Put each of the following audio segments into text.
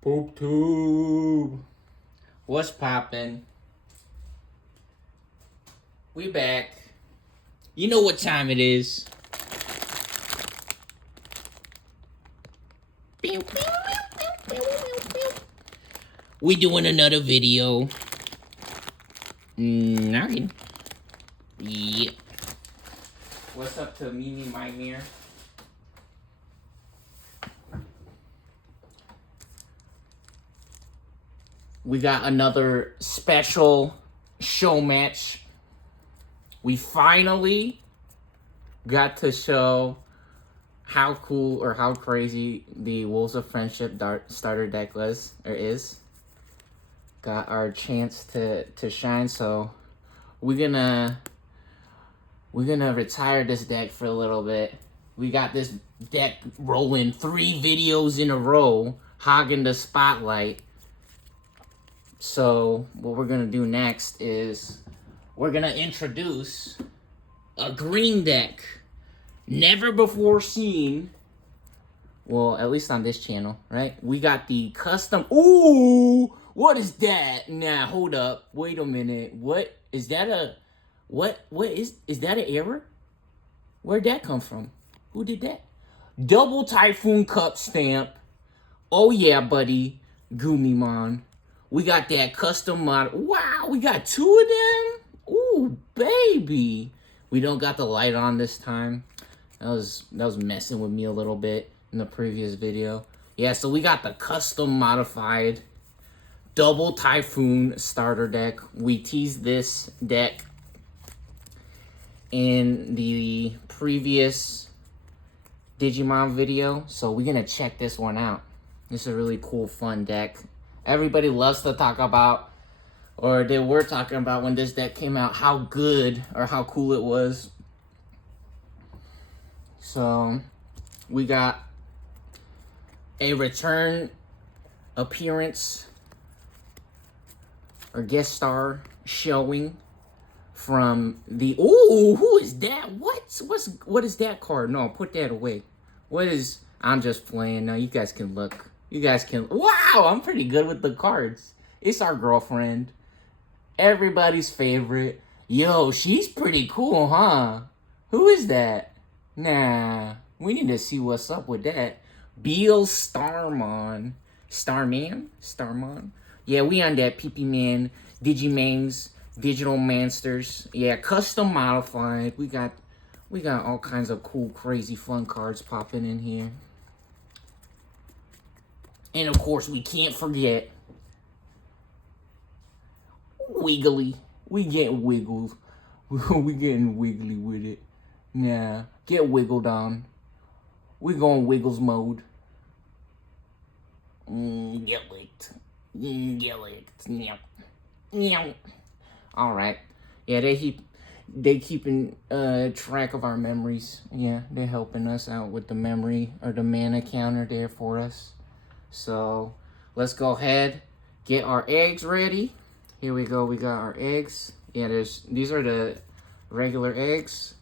Poop tube. What's poppin'? We back. You know what time it is. We doing another video. Nothing. Yeah. What's up to Mimi My Mirror? We got another special show match. We finally got to show how cool or how crazy the Wolves of Friendship starter deck was or is. Got our chance to shine, so we're gonna retire this deck for a little bit. We got this deck rolling 3 videos in a row, hogging the spotlight. So what we're gonna do next is we're gonna introduce a green deck, never before seen. Well, at least on this channel, right? We got the custom. Ooh, what is that? Nah, hold up. Wait a minute. What is that? What is that an error? Where'd that come from? Who did that? Double Typhoon Cup stamp. Oh yeah, buddy. Beelzemon. We got that custom mod. Wow, we got 2 of them. Ooh, baby. We don't got the light on this time. That was messing with me a little bit in the previous video. Yeah, so we got the custom modified Double Typhoon starter deck. We teased this deck in the previous Digimon video, so we're gonna check this one out. This is a really cool, fun deck. Everybody loves to talk about, or they were talking about when this deck came out, how good or how cool it was. So we got a return appearance or guest star showing from the, ooh, who is that? What is that card? No, put that away. What is, I'm just playing. Now you guys can look. You guys can, wow, I'm pretty good with the cards. It's our girlfriend. Everybody's favorite. Yo, she's pretty cool, huh? Who is that? Nah, we need to see what's up with that. Starmon. Starmon? Yeah, we on that PP Man, Digimangs, Digital Mansters. Yeah, custom modified. We got all kinds of cool, crazy, fun cards popping in here. And of course, we can't forget Wiggly. We getting wiggled. We getting wiggly with it. Nah, get wiggled on. We going Wiggles mode. Get licked. Get licked. Meow. All right. Yeah, they keeping track of our memories. Yeah, they're helping us out with the memory or the mana counter there for us. So let's go ahead, get our eggs ready. Here we go. We got our eggs. Yeah, these are the regular eggs.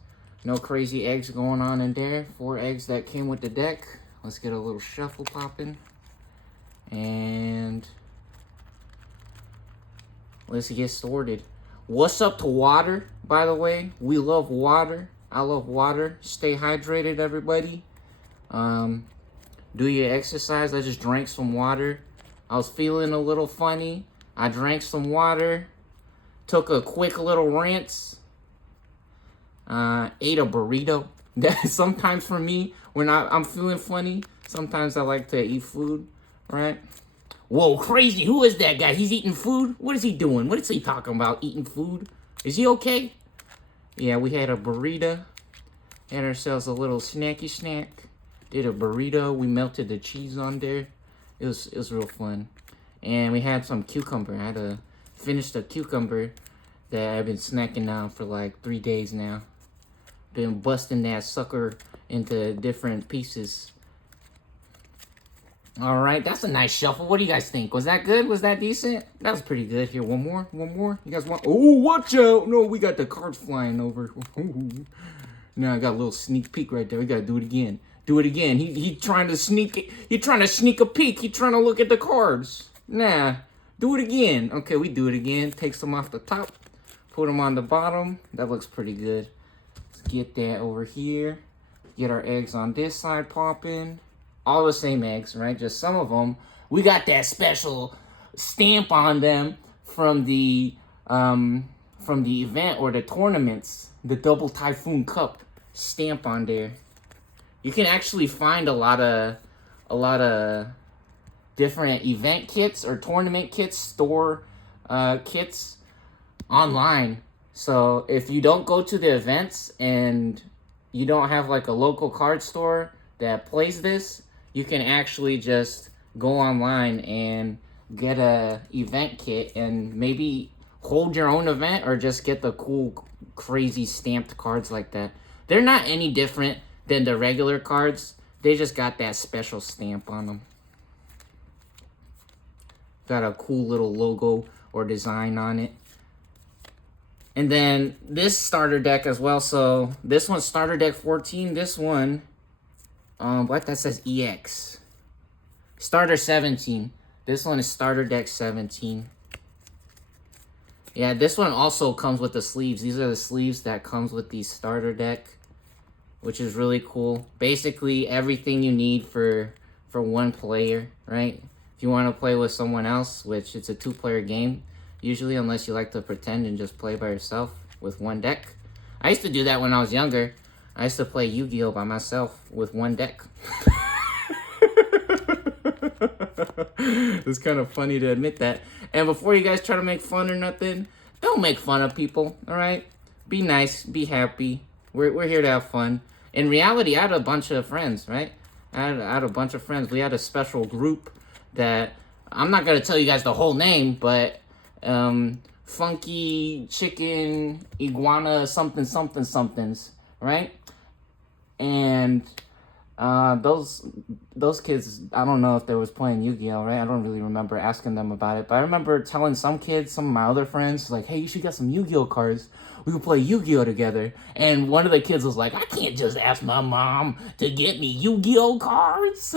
No crazy eggs going on in there. 4 eggs that came with the deck. Let's get a little shuffle popping. And let's get started. What's up to water, by the way? We love water. I love water. Stay hydrated, everybody. Do your exercise. I just drank some water. I was feeling a little funny. I drank some water. Took a quick little rinse. Ate a burrito. Sometimes for me, when I'm feeling funny, sometimes I like to eat food, right? Whoa, crazy. Who is that guy? He's eating food? What is he doing? What is he talking about? Eating food? Is he okay? Yeah, we had a burrito. Had ourselves a little snacky snack. Did a burrito. We melted the cheese on there. It was real fun. And we had some cucumber. I had to finish the cucumber that I've been snacking on for like 3 days now. Been busting that sucker into different pieces. All right, that's a nice shuffle. What do you guys think? Was that good? Was that decent? That was pretty good. Here, one more. You guys want? Oh, watch out! No, we got the cards flying over. Now I got a little sneak peek right there. We gotta do it again. Do it again. He trying to sneak a peek. He trying to look at the cards. Nah. Do it again. Okay, we do it again. Take some off the top. Put them on the bottom. That looks pretty good. Let's get that over here. Get our eggs on this side popping. All the same eggs, right? Just some of them. We got that special stamp on them from the event or the tournaments. The Double Typhoon Cup stamp on there. You can actually find a lot of different event kits or tournament kits, store kits online. So if you don't go to the events and you don't have like a local card store that plays this, you can actually just go online and get a event kit and maybe hold your own event or just get the cool, crazy stamped cards like that. They're not any different than the regular cards. They just got that special stamp on them. Got a cool little logo or design on it. And then this starter deck as well. So this one's starter deck 14. This one, that says EX. Starter 17. This one is starter deck 17. Yeah, this one also comes with the sleeves. These are the sleeves that comes with the starter deck, which is really cool. Basically, everything you need for one player, right? If you want to play with someone else, which it's a 2-player game, usually, unless you like to pretend and just play by yourself with one deck. I used to do that when I was younger. I used to play Yu-Gi-Oh! By myself with one deck. It's kind of funny to admit that. And before you guys try to make fun or nothing, don't make fun of people, all right? Be nice, be happy. We're here to have fun. In reality, I had a bunch of friends, right? I had a bunch of friends. We had a special group that, I'm not going to tell you guys the whole name, but Funky Chicken Iguana somethings, right? And those kids, I don't know if they was playing Yu-Gi-Oh, right? I don't really remember asking them about it, but I remember telling some kids, some of my other friends, like, hey, you should get some Yu-Gi-Oh cards. We could play Yu-Gi-Oh together. And one of the kids was like, I can't just ask my mom to get me Yu-Gi-Oh cards.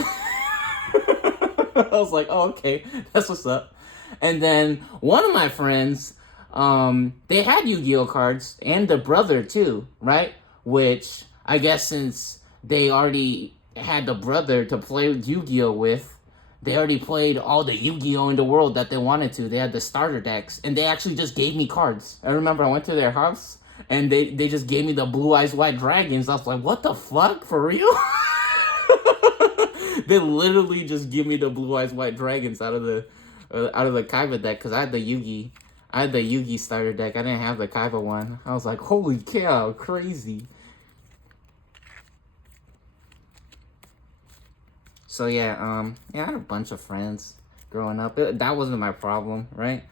I was like, oh, okay, that's what's up. And then one of my friends, they had Yu-Gi-Oh cards, and the brother too, right? Which I guess since they already had the brother to play Yu-Gi-Oh with, they already played all the Yu-Gi-Oh in the world that they wanted to. They had the starter decks, and they actually just gave me cards. I remember I went to their house, and they just gave me the Blue Eyes White Dragons. I was like, what the fuck, for real? They literally just give me the Blue Eyes White Dragons out of the Kaiba deck, because I had the Yugi starter deck. I didn't have the Kaiba one. I was like, holy cow, crazy. So yeah, I had a bunch of friends growing up. That wasn't my problem, right?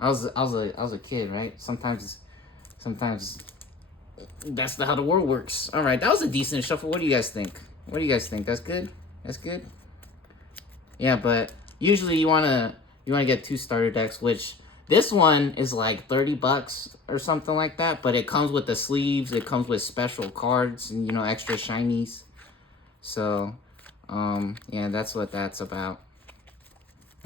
I was a kid, right? Sometimes that's how the world works. All right, that was a decent shuffle. What do you guys think? That's good. That's good. Yeah, but usually you wanna get 2 starter decks, which this one is like $30 or something like that. But it comes with the sleeves. It comes with special cards and extra shinies. So. Yeah, that's what that's about.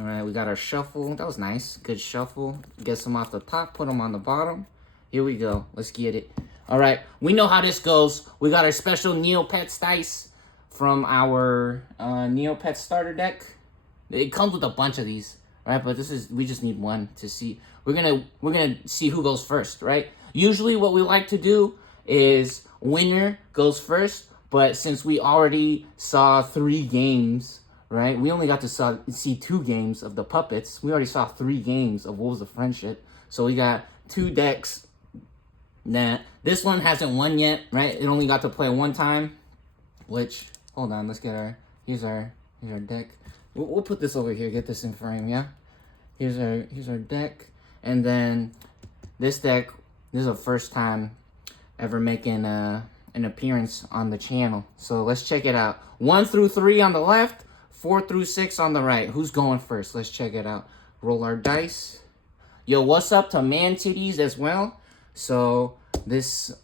All right, we got our shuffle. That was nice. Good shuffle. Get some off the top, put them on the bottom. Here we go. Let's get it. All right, we know how this goes. We got our special Neopets dice from our Neopets starter deck. It comes with a bunch of these, right? But we just need one to see. We're gonna see who goes first, right? Usually what we like to do is winner goes first. But since we already saw 3 games, right? We only got to see 2 games of the puppets. We already saw 3 games of Wolves of Friendship. So we got 2 decks. This one hasn't won yet, right? It only got to play 1 time. Which, hold on, let's get here's our deck. We'll put this over here, get this in frame, yeah? Here's our deck. And then this deck, this is the first time ever making an appearance on the channel. So let's check it out. 1 through 3 on the left, 4 through 6 on the right. Who's going first? Let's check it out. Roll our dice. Yo, what's up to Man Titties as well? So this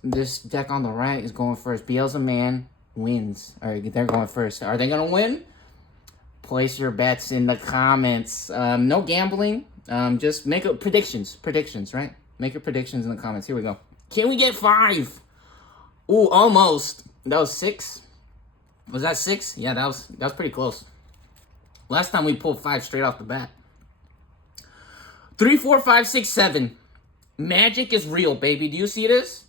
deck on the right is going first. beelzemon, wins. All right, they're going first. Are they gonna win? Place your bets in the comments. No gambling. Just make predictions, right? Make your predictions in the comments. Here we go. Can we get 5? Ooh, almost. That was 6. Was that 6? Yeah, that was pretty close. Last time we pulled 5 straight off the bat. 3, 4, 5, 6, 7. Magic is real, baby. Do you see this?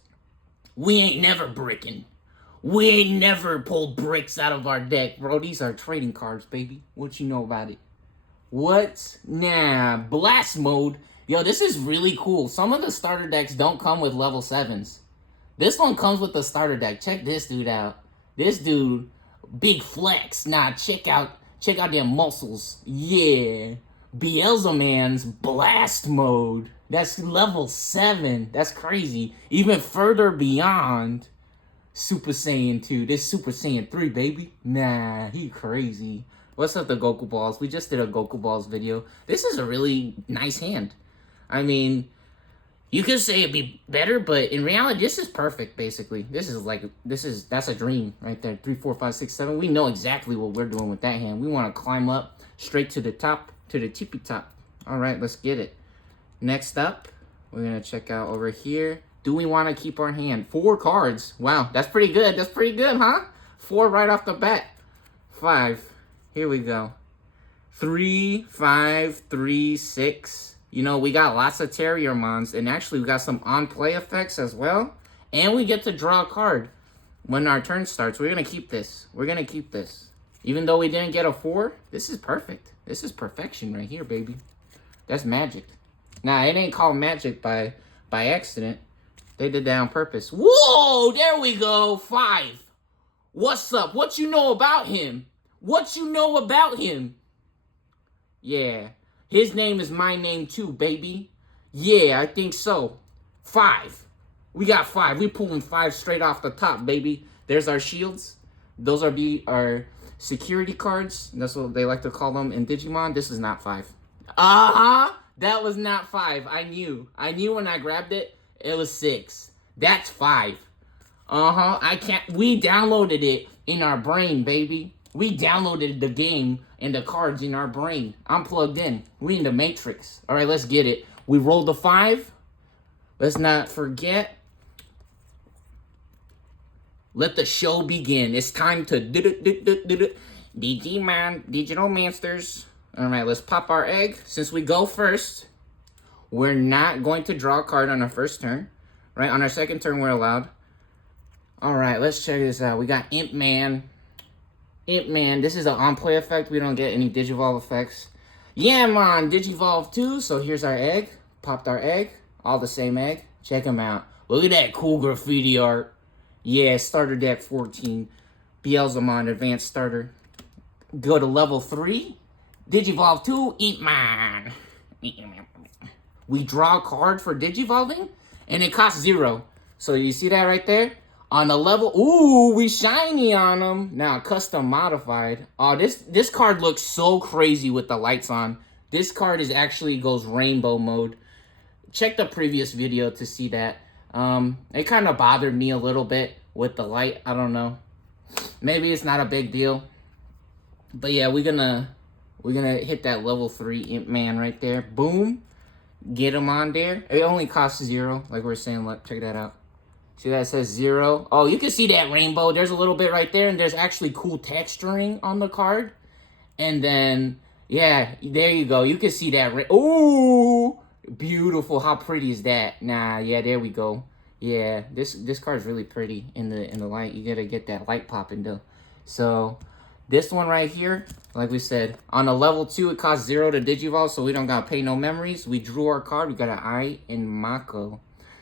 We ain't never bricking. We ain't never pulled bricks out of our deck, bro. These are trading cards, baby. What you know about it? What? Nah, blast mode. Yo, this is really cool. Some of the starter decks don't come with level 7s. This one comes with the starter deck. Check this dude out. This dude, big flex. Nah, check out their muscles. Yeah. Beelzemon's blast mode. That's level 7. That's crazy. Even further beyond Super Saiyan 2. This Super Saiyan 3, baby. Nah, he crazy. What's up, the Goku Balls? We just did a Goku Balls video. This is a really nice hand. I mean, you could say it'd be better, but in reality, this is perfect, basically. That's a dream right there. 3, 4, 5, 6, 7. We know exactly what we're doing with that hand. We want to climb up straight to the top, to the tippy top. All right, let's get it. Next up, we're going to check out over here. Do we want to keep our hand? 4 cards. Wow, that's pretty good. That's pretty good, huh? 4 right off the bat. 5. Here we go. 3, 5, 3, 6. You know, we got lots of Terriermons, and actually we got some on-play effects as well. And we get to draw a card when our turn starts. We're going to keep this. We're going to keep this. Even though we didn't get a 4, this is perfect. This is perfection right here, baby. That's magic. Nah, it ain't called magic by accident. They did that on purpose. Whoa, there we go. 5. What's up? What you know about him? What you know about him? Yeah. His name is my name too, baby. Yeah, I think so. 5. We got 5. We pulling 5 straight off the top, baby. There's our shields. Those are our security cards. That's what they like to call them in Digimon. This is not 5. Uh-huh. That was not 5. I knew. I knew when I grabbed it, it was 6. That's 5. Uh-huh. We downloaded it in our brain, baby. We downloaded the game and the cards in our brain. I'm plugged in. We in the Matrix. All right, let's get it. We rolled a 5. Let's not forget. Let the show begin. It's time to Digimon, Digital Masters. All right, let's pop our egg. Since we go first, we're not going to draw a card on our first turn. Right, on our second turn, we're allowed. All right, let's check this out. We got Imp Man. Imp Man, this is an on-play effect. We don't get any Digivolve effects. Yeah, man, Digivolve 2. So here's our egg. Popped our egg. All the same egg. Check them out. Look at that cool graffiti art. Yeah, starter deck 14. Beelzemon, advanced starter. Go to level 3. Digivolve 2, Imp Man. We draw a card for Digivolving, and it costs 0. So you see that right there? On the level, ooh, we shiny on them. Now, custom modified. Oh, this card looks so crazy with the lights on. This card actually goes rainbow mode. Check the previous video to see that. It kind of bothered me a little bit with the light. I don't know. Maybe it's not a big deal. But yeah, we're gonna hit that level 3 Imp Man right there. Boom. Get him on there. It only costs 0, like we're saying. Look, check that out. See that says 0. Oh, you can see that rainbow. There's a little bit right there, and there's actually cool texturing on the card. And then, yeah, there you go. You can see that. Ooh, beautiful. How pretty is that? Nah, yeah, there we go. Yeah, this card is really pretty in the light. You gotta get that light popping though. So this one right here, like we said, on a level 2, it costs 0 to Digivolve, so we don't gotta pay no memories. We drew our card. We got an Eye in Mako.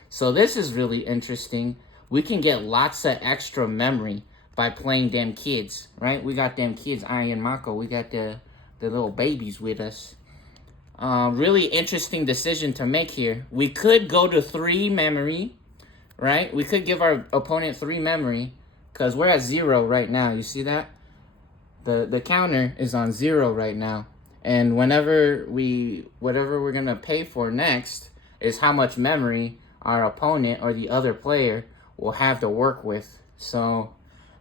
So this is really interesting. We can get lots of extra memory by playing them kids, right? We got them kids, Eye and Mako. We got the little babies with us. Really interesting decision to make here. We could go to 3 memory, right? We could give our opponent 3 memory because we're at 0 right now. You see that? The counter is on 0 right now. And whatever we're going to pay for next is how much memory our opponent or the other player will have to work with. So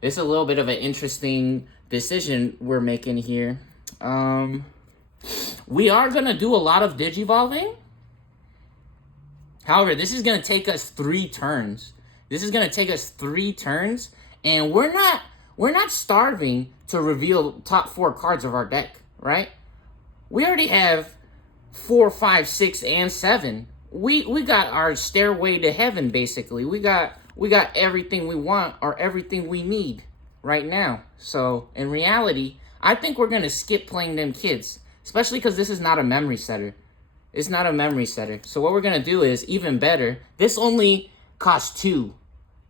It's a little bit of an interesting decision we're making here. We are going to do a lot of digivolving. However, this is going to take us 3 turns. And we're not starving to reveal top 4 cards of our deck, right? We already have 4, 5, 6, and 7. We got our stairway to heaven, basically. We got everything we want or everything we need right now. So, in reality, I think we're going to skip playing them kids, especially because this is not a memory setter. It's not a memory setter. So what we're going to do is, even better, this only costs 2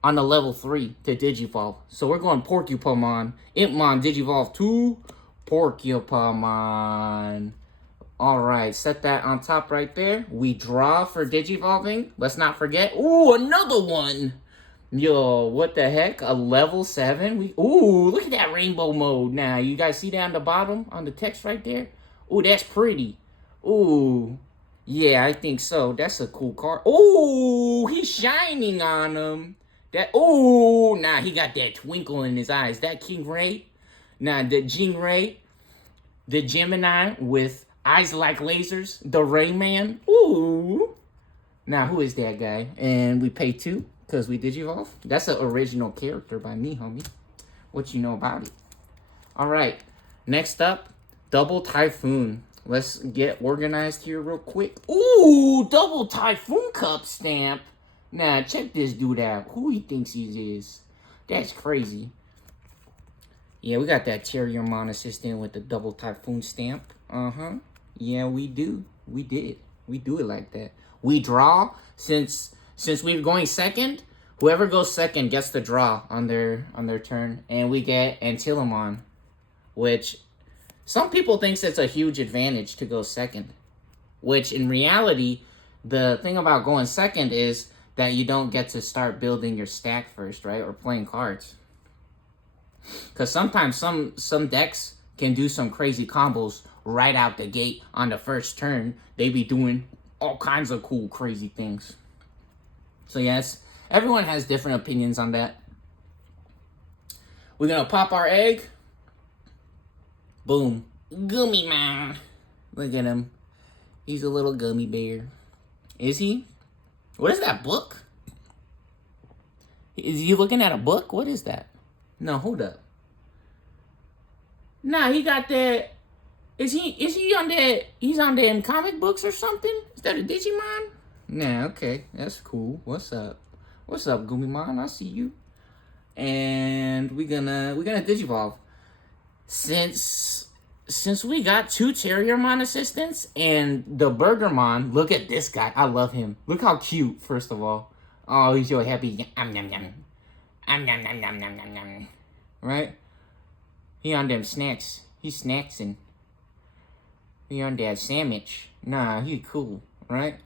on the level 3 to Digivolve. So we're going Porcupamon, Impmon, Digivolve 2, Porcupamon. Alright, set that on top right there. We draw for Digivolving. Let's not forget. Ooh, another one! Yo, what the heck? A level 7? Ooh, look at that rainbow mode now. You guys see that on the bottom, on the text right there? Ooh, that's pretty. Ooh. Yeah, I think so. That's a cool card. Oh, he's shining on him. Nah, he got that twinkle in his eyes. That King Ray. Nah, the Jing Ray. The Gemini with eyes like lasers. The Rayman. Ooh. Now, who is that guy? And we pay 2 because we Digivolve. That's an original character by me, homie. What you know about it? All right. Next up, Double Typhoon. Let's get organized here real quick. Ooh, double Typhoon Cup stamp. Nah, check this dude out. Who he thinks he is. That's crazy. Yeah, we got that Terriermon assistant with the double Typhoon stamp. Uh-huh. Yeah, we do. We did. We do it like that. We draw. Since we're going second, whoever goes second gets to draw on their turn. And we get Antilamon, which some people think it's a huge advantage to go second, which in reality, the thing about going second is that you don't get to start building your stack first, right? Or playing cards. Because sometimes some decks can do some crazy combos right out the gate on the first turn. They be doing all kinds of cool, crazy things. So yes, everyone has different opinions on that. We're going to pop our egg. Boom. Gummy man. Look at him. He's a little gummy bear. Is he? What is that book? Is he looking at a book? What is that? No, hold up. Nah, he got that. Is he on that? He's on them comic books or something? Is that a Digimon? Nah, okay. That's cool. What's up? What's up, Gummimon? I see you. And we're gonna Digivolve. Since we got 2 Terriermon assistants and the Burgermon, look at this guy. I love him. Look how cute, first of all. Oh, he's so happy. Yum, yum, yum. Yum, yum, yum, yum, yum, yum. Right? He on them snacks. He's snacksing. He on that sandwich. Nah, he cool, right?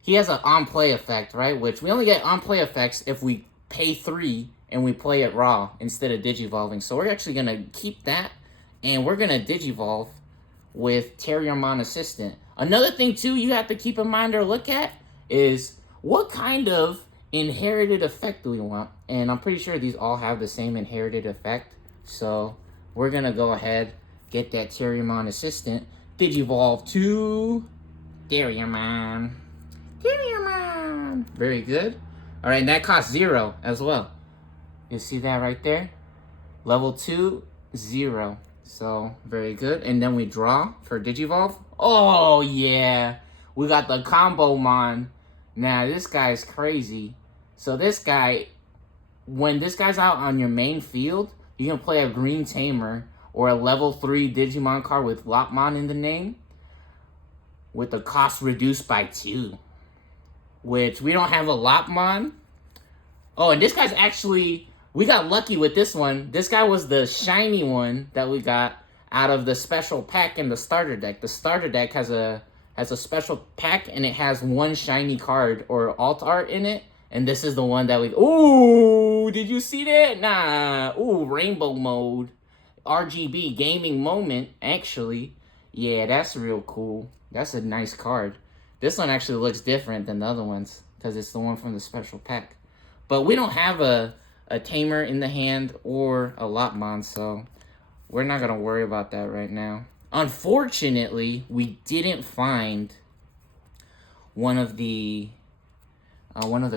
He has an on-play effect, right? Which we only get on-play effects if we pay 3 and we play it raw instead of Digivolving. So we're actually going to keep that. And we're going to Digivolve with Terriermon Assistant. Another thing, too, you have to keep in mind or look at is what kind of inherited effect do we want? And I'm pretty sure these all have the same inherited effect. So we're going to go ahead, get that Terriermon Assistant, Digivolve to Terriermon. Terriermon. Very good. All right, and that costs 0 as well. You see that right there? Level 2, 0. So, very good. And then we draw for Digivolve. Oh, yeah. We got the Combo Mon. Now, this guy's crazy. So, this guy, when this guy's out on your main field, you can play a Green Tamer or a level 3 Digimon card with Lopmon in the name with the cost reduced by 2. Which, we don't have a Lopmon. Oh, and this guy's actually... We got lucky with this one. This guy was the shiny one that we got out of the special pack in the starter deck. The starter deck has a special pack, and it has 1 shiny card or alt art in it. And this is the one that we... Ooh, did you see that? Nah. Ooh, rainbow mode. RGB gaming moment, actually. Yeah, that's real cool. That's a nice card. This one actually looks different than the other ones because it's the one from the special pack. But we don't have a a tamer in the hand or a Lopmon, so we're not gonna worry about that right now. Unfortunately, we didn't find one of the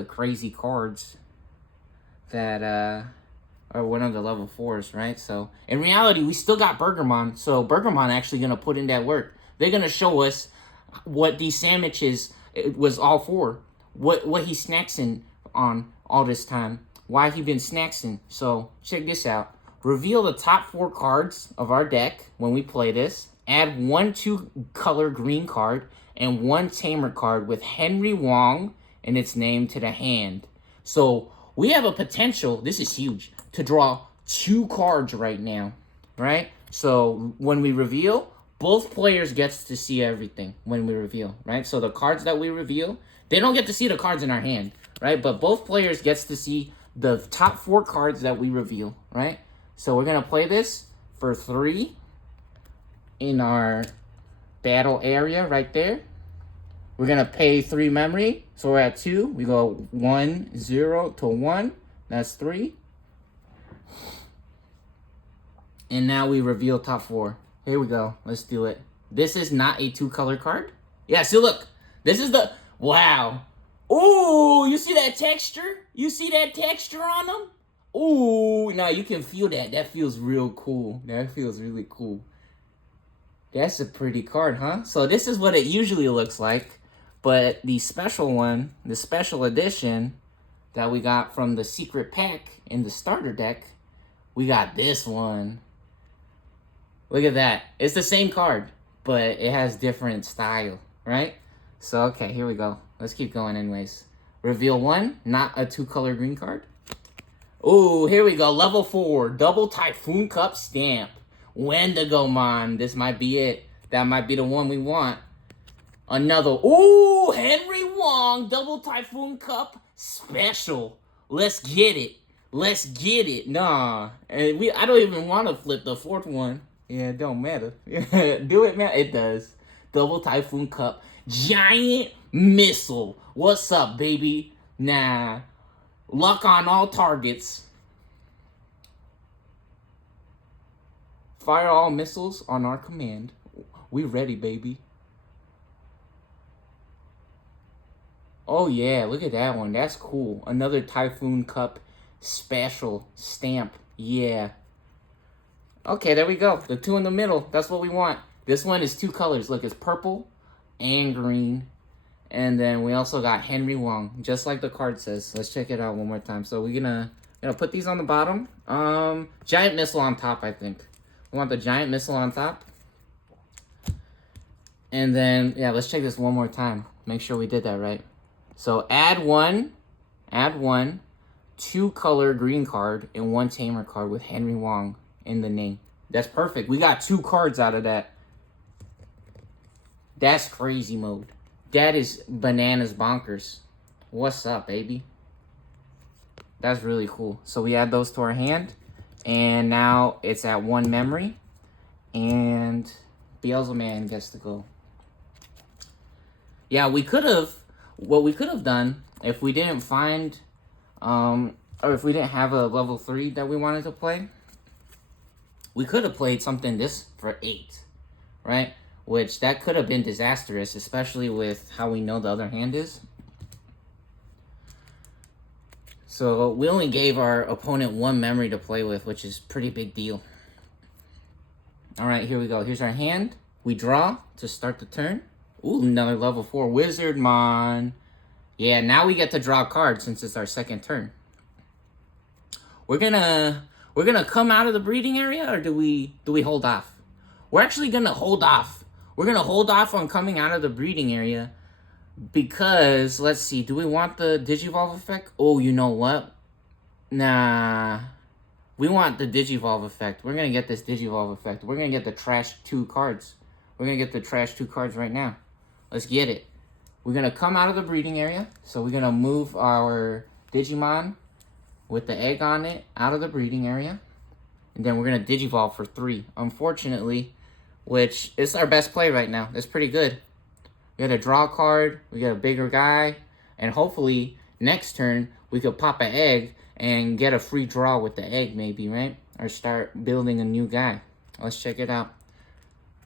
crazy cards that are one of the level 4s, right? So in reality, we still got Burgermon, so Burgermon actually gonna put in that work. They're gonna show us what these sandwiches it was all for, what he snacksing on all this time, why he been snacksing. So check this out. Reveal the top 4 cards of our deck when we play this. Add 1 2-color green card and 1 tamer card with Henry Wong and its name to the hand. So we have a potential, this is huge, to draw 2 cards right now, right? So when we reveal, both players gets to see everything when we reveal, right? So the cards that we reveal, they don't get to see the cards in our hand, right? But both players gets to see the top 4 cards that we reveal, right? So we're going to play this for 3 in our battle area right there. We're going to pay 3 memory. So we're at 2. We go 1, 0 to 1. That's 3. And now we reveal top 4. Here we go. Let's do it. This is not a 2-color card. Yeah, see, look. This is the... Wow. Ooh, you see that texture? You see that texture on them? Ooh, now you can feel that. That feels real cool. That feels really cool. That's a pretty card, huh? So this is what it usually looks like. But the special one, the special edition that we got from the secret pack in the starter deck, we got this one. Look at that. It's the same card, but it has different style, right? So, okay, here we go. Let's keep going anyways. Reveal 1, not a 2-color green card. Oh, here we go. Level 4, double Typhoon Cup stamp. Wendigomon. This might be it. That might be the one we want. Another. Ooh, Henry Wong, double Typhoon Cup special. Let's get it. Let's get it. Nah. And I don't even want to flip the 4th one. Yeah, it don't matter. Do it, man. It does. Double Typhoon Cup. Giant missile. What's up, baby? Nah. Luck on all targets. Fire all missiles on our command. We ready, baby. Oh, yeah. Look at that one. That's cool. Another Typhoon Cup special stamp. Yeah. Okay, there we go. The 2 in the middle. That's what we want. This one is 2 colors. Look, it's purple and green. And then we also got Henry Wong, just like the card says. Let's check it out one more time. So we're gonna put these on the bottom. Giant missile on top, I think. We want the giant missile on top. And then, yeah, let's check this one more time. Make sure we did that right. So add 1 2-color green card and 1 tamer card with Henry Wong in the name. That's perfect. We got 2 cards out of that. That's crazy mode. That is bananas bonkers. What's up, baby? That's really cool. So we add those to our hand. And now it's at 1 memory. And beelzemon gets to go. Yeah, what we could have done if we didn't find, or if we didn't have a level 3 that we wanted to play, we could have played something this for 8, right? Which that could have been disastrous, especially with how we know the other hand is. So we only gave our opponent 1 memory to play with, which is pretty big deal. All right, here we go. Here's our hand. We draw to start the turn. Ooh, another level 4 Wizardmon. Yeah, now we get to draw a card since it's our 2nd turn. We're gonna come out of the breeding area, or do we hold off? We're actually gonna hold off. We're gonna hold off on coming out of the breeding area because, let's see, do we want the Digivolve effect? Oh, you know what? Nah. We want the Digivolve effect. We're gonna get this Digivolve effect. We're gonna get the trash 2 cards. We're gonna get the trash 2 cards right now. Let's get it. We're gonna come out of the breeding area. So we're gonna move our Digimon with the egg on it out of the breeding area. And then we're gonna Digivolve for 3. Unfortunately, which is our best play right now. That's pretty good. We got a draw card. We got a bigger guy. And hopefully, next turn, we could pop an egg and get a free draw with the egg maybe, right? Or start building a new guy. Let's check it out.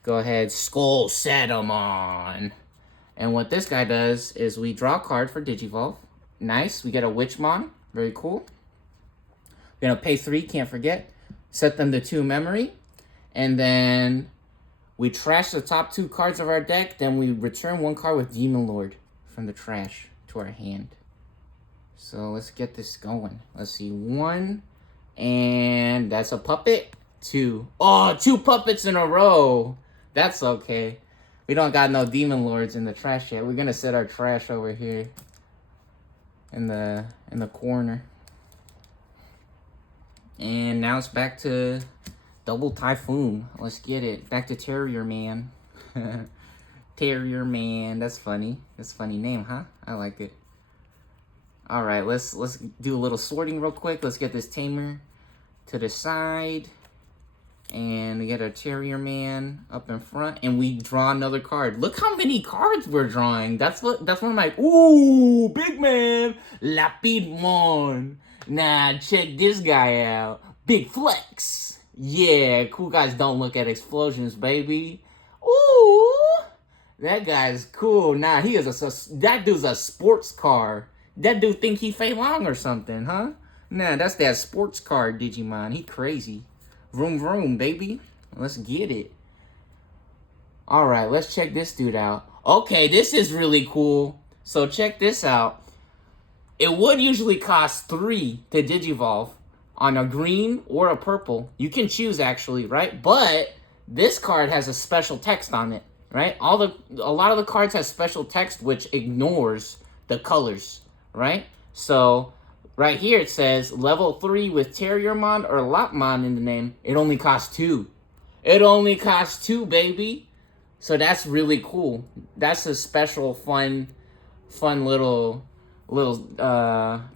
Go ahead, Skull Setamon. And what this guy does is we draw a card for Digivolve. Nice, we get a Witchmon, very cool. We're gonna pay 3, can't forget. Set them to 2 memory. And then we trash the top 2 cards of our deck. Then we return 1 card with Demon Lord from the trash to our hand. So let's get this going. Let's see, 1. And that's a puppet. 2. Oh, 2 puppets in a row. That's okay. We don't got no Demon Lords in the trash yet. We're gonna set our trash over here in the corner. And now it's back to double Typhoon. Let's get it. Back to Terrier Man. Terrier Man. That's funny. That's a funny name, huh? I like it. All right, let's do a little sorting real quick. Let's get this Tamer to the side. And we get a Terrier Man up in front, and we draw another card. Look how many cards we're drawing. That's one of my, ooh, big man, Lapidmon. Nah, check this guy out. Big flex. Yeah, cool guys don't look at explosions, baby. Ooh, that guy's cool. Nah, that dude's a sports car. That dude think he Fei Long or something, huh? Nah, that's that sports car Digimon. He crazy. Vroom, vroom, baby. Let's get it. All right, let's check this dude out. Okay, this is really cool. So check this out. It would usually cost 3 to Digivolve on a green or a purple. You can choose, actually, right? But this card has a special text on it, right? A lot of the cards have special text which ignores the colors, right? So right here it says level 3 with Terriermon or Lopmon in the name. It only costs 2. It only costs 2, baby. So that's really cool. That's a special fun little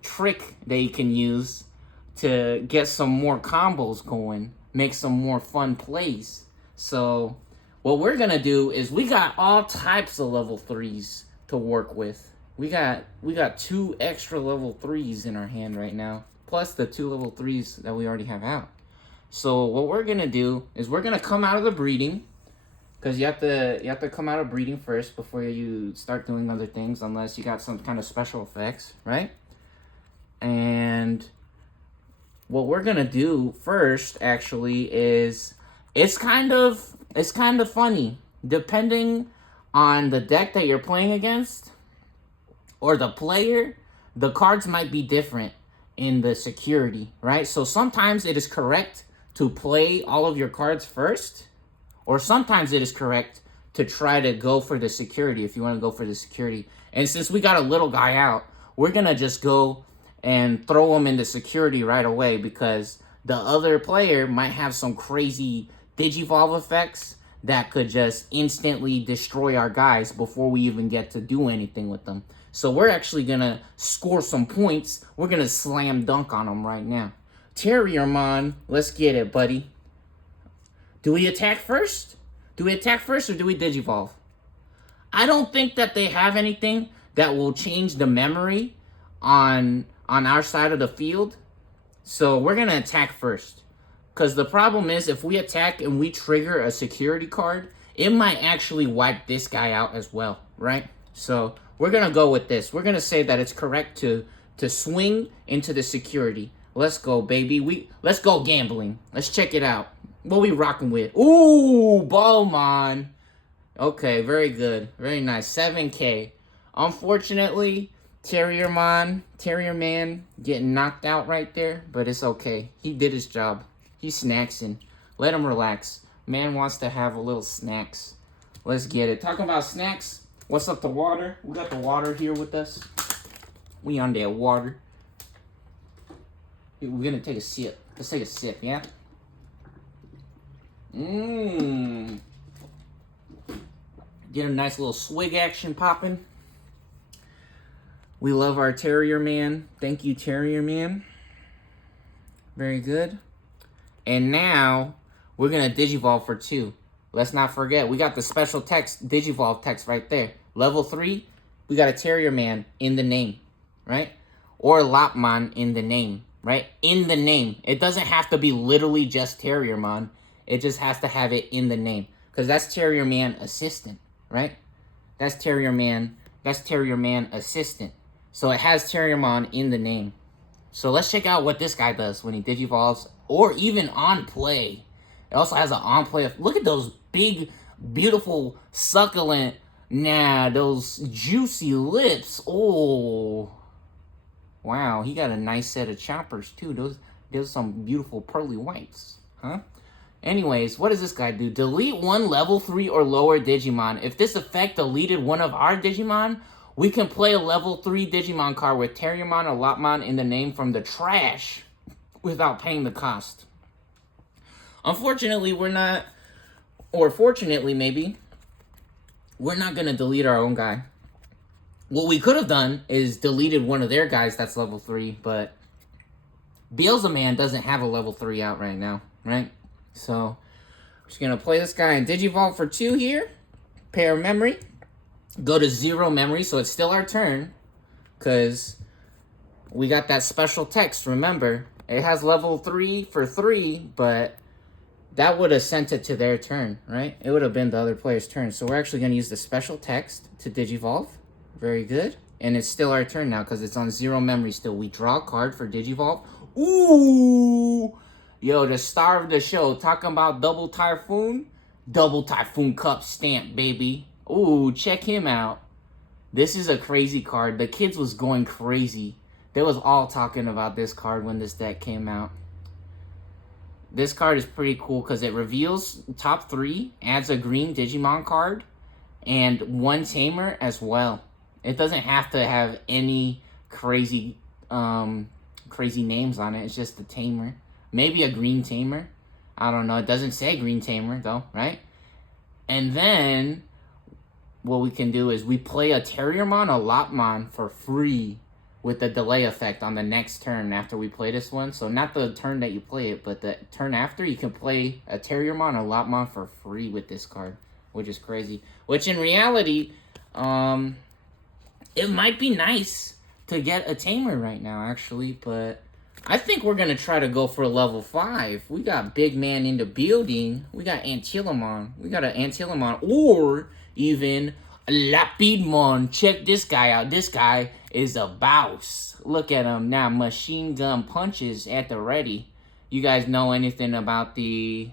trick that you can use to get some more combos going, make some more fun plays. So what we're gonna do is we got all types of level 3s to work with. We got 2 extra level 3s in our hand right now, plus the 2 level 3s that we already have out. So what we're gonna do is we're gonna come out of the breeding, because you have to come out of breeding first before you start doing other things, unless you got some kind of special effects, right? And what we're gonna do first actually is it's kind of funny depending on the deck that you're playing against or the player. The cards might be different in the security, right? So sometimes it is correct to play all of your cards first, or sometimes it is correct to try to go for the security if you want to go for the security. And since we got a little guy out, we're going to just go and throw him into security right away, because the other player might have some crazy Digivolve effects that could just instantly destroy our guys before we even get to do anything with them. So we're actually going to score some points. We're going to slam dunk on them right now. Terriermon, let's get it, buddy. Do we attack first? Do we attack first or do we Digivolve? I don't think that they have anything that will change the memory on our side of the field. So we're going to attack first. Because the problem is, if we attack and we trigger a security card, it might actually wipe this guy out as well, right? So we're going to go with this. We're going to say that it's correct to swing into the security. Let's go, baby. Let's go gambling. Let's check it out. What we rocking with? Ooh, Ballmon. Okay, very good. Very nice. 7K. Unfortunately, Terrier Man getting knocked out right there, but it's okay. He did his job. He's snacksing. Let him relax. Man wants to have a little snacks. Let's get it. Talking about snacks, what's up the water? We got the water here with us. We on that water. We're gonna take a sip. Let's take a sip, yeah? Get a nice little swig action popping. We love our Terrier Man. Thank you, Terrier Man. Very good. And now we're gonna Digivolve for 2. Let's not forget, we got the special text, Digivolve text right there. Level 3, we got a Terrier Man in the name, right? Or Lopmon in the name. right? In the name. It doesn't have to be literally just Terriermon. It just has to have it in the name. Because that's Terrierman Assistant, right? That's Terrierman Assistant. So it has Terriermon in the name. So let's check out what this guy does when he digivolves, or even on play. It also has an on play. Look at those big, beautiful, succulent, those juicy lips. Oh, wow, he got a nice set of choppers too. Those some beautiful pearly whites, huh? Anyways, what does this guy do? Delete one level 3 or lower Digimon. If this effect deleted one of our Digimon, we can play a level 3 Digimon card with Terriermon or Lopmon in the name from the trash without paying the cost. Unfortunately, we're not, or fortunately maybe, we're not going to delete our own guy. What we could have done is deleted one of their guys that's level 3, but beelzemon doesn't have a level 3 out right now, right? So, we're just going to play this guy in Digivolve for 2 here. Pair memory. Go to 0 memory, so it's still our turn. Because we got that special text, remember. It has level 3 for 3, but that would have sent it to their turn, right? It would have been the other player's turn. So we're actually going to use the special text to Digivolve. Very good. And it's still our turn now because it's on 0 memory still. We draw a card for Digivolve. Ooh! Yo, the star of the show, talking about double typhoon cup stamp, baby. Ooh, check him out. This is a crazy card. The kids was going crazy. They was all talking about this card when this deck came out. This card is pretty cool because it reveals top 3, adds a green Digimon card, and 1 tamer as well. It doesn't have to have any crazy names on it. It's just the tamer. Maybe a green tamer. I don't know. It doesn't say green tamer, though, right? And then what we can do is we play a Terriermon, a Lopmon for free with the delay effect on the next turn after we play this one. So not the turn that you play it, but the turn after, you can play a Terriermon or Lopmon for free with this card, which is crazy. Which in reality, it might be nice to get a tamer right now, actually, but I think we're going to try to go for a level 5. We got Big Man in the building. We got Antilamon. We got an Antilamon or even Lapidmon. Check this guy out. This guy is a boss. Look at him now. Machine gun punches at the ready. You guys know anything about the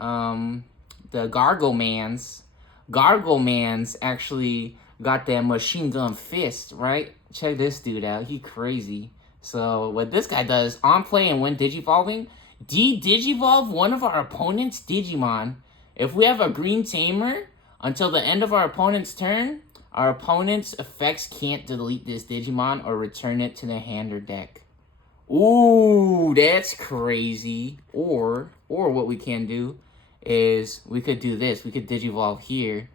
Garglemans? Garglemans actually got that machine gun fist, right? Check this dude out. He crazy. So what this guy does, on play and when digivolving, de-digivolve one of our opponent's Digimon. If we have a green tamer, until the end of our opponent's turn, our opponent's effects can't delete this Digimon or return it to their hand or deck. Ooh, that's crazy. Or what we can do is we could do this. We could digivolve here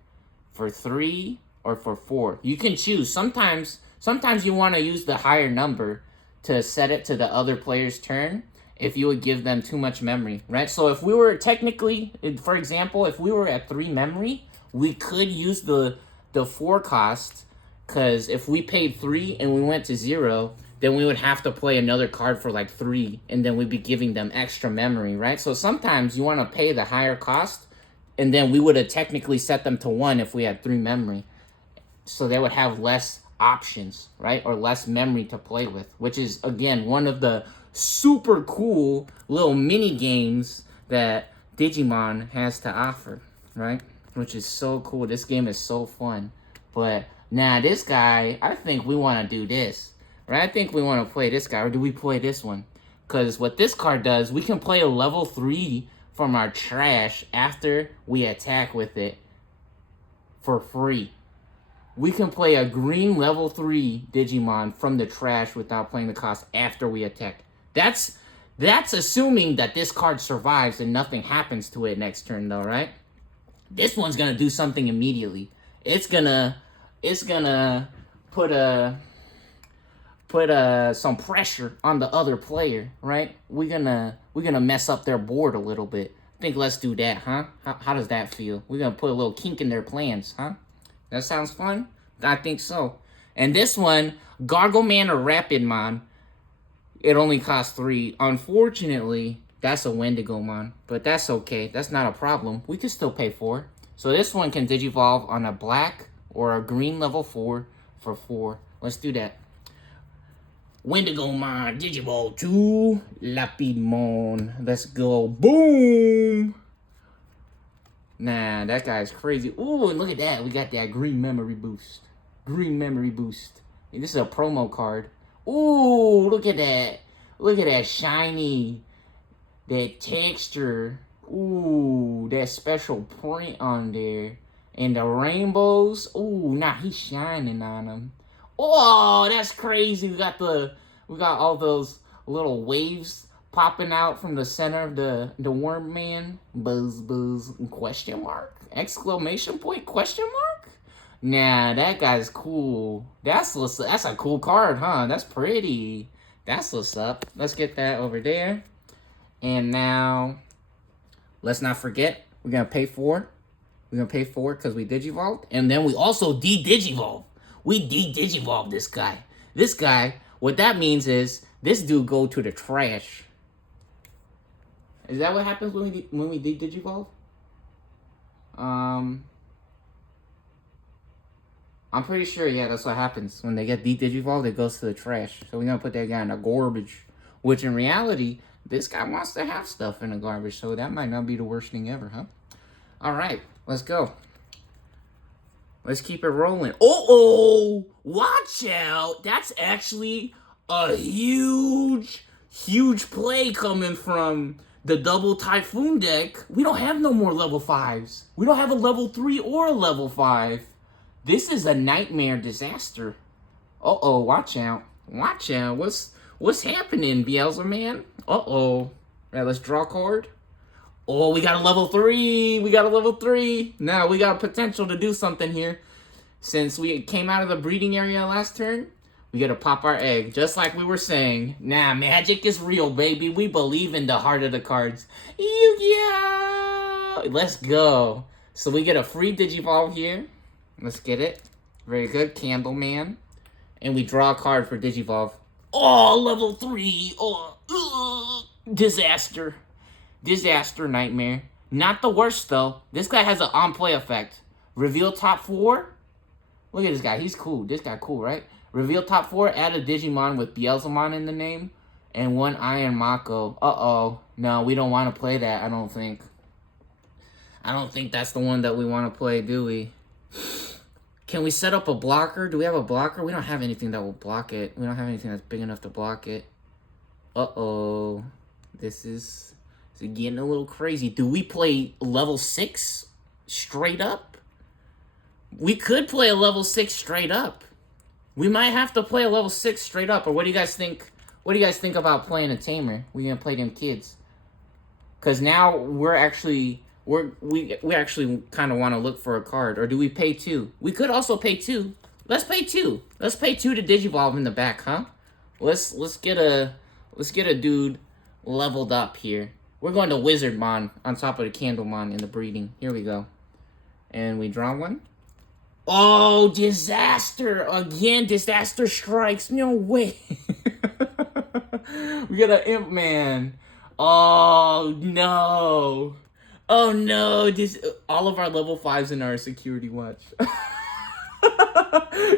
for 3 or for 4. You can choose. Sometimes you want to use the higher number to set it to the other player's turn if you would give them too much memory, right? So if we were technically, for example, if we were at 3 memory, we could use the 4 cost, because if we paid 3 and we went to 0, then we would have to play another card for like 3, and then we'd be giving them extra memory, right? So sometimes you want to pay the higher cost, and then we would have technically set them to 1 if we had 3 memory. So they would have less options, right? Or less memory to play with, which is, again, one of the super cool little mini games that Digimon has to offer, right? Which is so cool. This game is so fun. But now this guy, I think we want to do this, right? I think we want to play this guy, or do we play this one? Because what this card does, we can play a level 3 from our trash after we attack with it for free. We can play a green level 3 Digimon from the trash without playing the cost after we attack. That's assuming that this card survives and nothing happens to it next turn, though, right? This one's gonna do something immediately. It's gonna put some pressure on the other player, right? We're gonna mess up their board a little bit. I think let's do that, huh? How does that feel? We're gonna put a little kink in their plans, huh? That sounds fun? I think so. And this one, Gargleman or Rapidmon, It only costs 3. Unfortunately, that's a Wendigomon, but that's okay. That's not a problem. We can still pay 4. So this one can Digivolve on a black or a green level 4 for 4. Let's do that. Wendigomon, Digivolve to Lapidmon. Let's go. Boom! Nah, that guy's crazy. Ooh, and look at that. We got that green memory boost. Green memory boost. And this is a promo card. Ooh, look at that. Look at that shiny. That texture. Ooh, that special print on there. And the rainbows. Ooh, nah, he's shining on them. Oh, that's crazy. We got all those little waves popping out from the center of the worm man. Buzz, question mark? Exclamation point, question mark? Nah, that guy's cool. That's a cool card, huh? That's pretty. That's what's up. Let's get that over there. And now, let's not forget, we're going to pay 4. We're going to pay 4 because we Digivolved. And then we also de-Digivolve. We de-Digivolve this guy. This guy, what that means is, this dude go to the trash. Is that what happens when we de-Digivolve? I'm pretty sure, yeah, that's what happens. When they get de-Digivolved, it goes to the trash. So we're going to put that guy in the garbage. Which in reality, this guy wants to have stuff in the garbage. So that might not be the worst thing ever, huh? Alright, let's go. Let's keep it rolling. Uh-oh! Watch out! That's actually a huge play coming from the double Typhoon deck. We don't have no more level 5s. We don't have a level 3 or a level 5. This is a nightmare disaster. Uh-oh, watch out. Watch out. What's happening, beelzemon? Uh-oh. Right, let's draw a card. Oh, we got a level 3. We got a level 3. Now, we got potential to do something here. Since we came out of the breeding area last turn, we gotta pop our egg. Just like we were saying. Nah, magic is real, baby. We believe in the heart of the cards. Yu-Gi-Oh! Let's go. So we get a free Digivolve here. Let's get it. Very good. Candleman. And we draw a card for Digivolve. Oh, level 3. Oh, disaster. Disaster nightmare. Not the worst, though. This guy has an on-play effect. Reveal top 4. Look at this guy. He's cool. This guy cool, right? Reveal top 4. Add a Digimon with beelzemon in the name. And 1 Iron Mako. Uh-oh. No, we don't want to play that, I don't think. I don't think that's the one that we want to play, do we? Can we set up a blocker? Do we have a blocker? We don't have anything that will block it. We don't have anything that's big enough to block it. Uh-oh. This is getting a little crazy. Do we play level 6 straight up? We could play a level 6 straight up. We might have to play a level 6 straight up. Or what do you guys think? What do you guys think about playing a tamer? We're going to play them kids. Because now we're actually... We actually kind of want to look for a card. Or do we pay 2? We could also pay 2. Let's pay 2. Let's pay 2 to Digivolve in the back, huh? Let's get a dude leveled up here. We're going to Wizardmon on top of the Candlemon in the breeding. Here we go. And we draw one. Oh, disaster! Again, disaster strikes. No way. We got an Imp Man. Oh, no. Oh no, all of our level 5s in our security watch.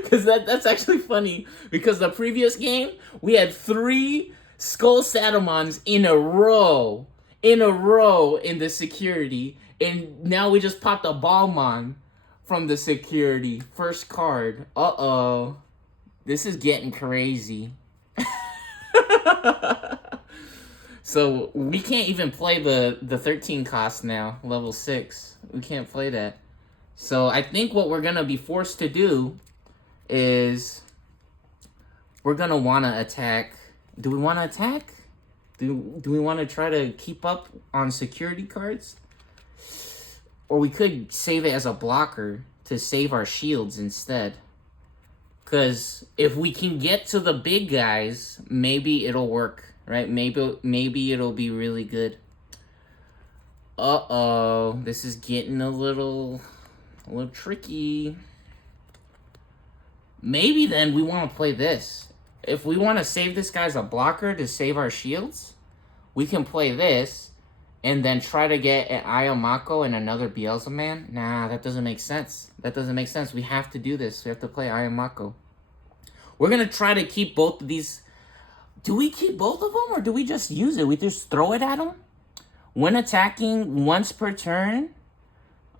Because that's actually funny. Because the previous game, we had 3 Skull Satamons in a row. In the security. And now we just popped a Balmon from the security. First card. Uh-oh. This is getting crazy. So, we can't even play the 13 cost now, level 6. We can't play that. So, I think what we're going to be forced to do is we're going to want to attack. Do we want to attack? Do we want to try to keep up on security cards? Or we could save it as a blocker to save our shields instead. Because if we can get to the big guys, maybe it'll work. Right? Maybe it'll be really good. Uh-oh. This is getting a little tricky. Maybe then we want to play this. if we want to save this guy as a blocker to save our shields, we can play this and then try to get an Ayamako and another beelzemon. Nah, that doesn't make sense. That doesn't make sense. We have to do this. We have to play Ayamako. We're going to try to keep both of these. Do we keep both of them or do we just use it? We just throw it at them? When attacking once per turn.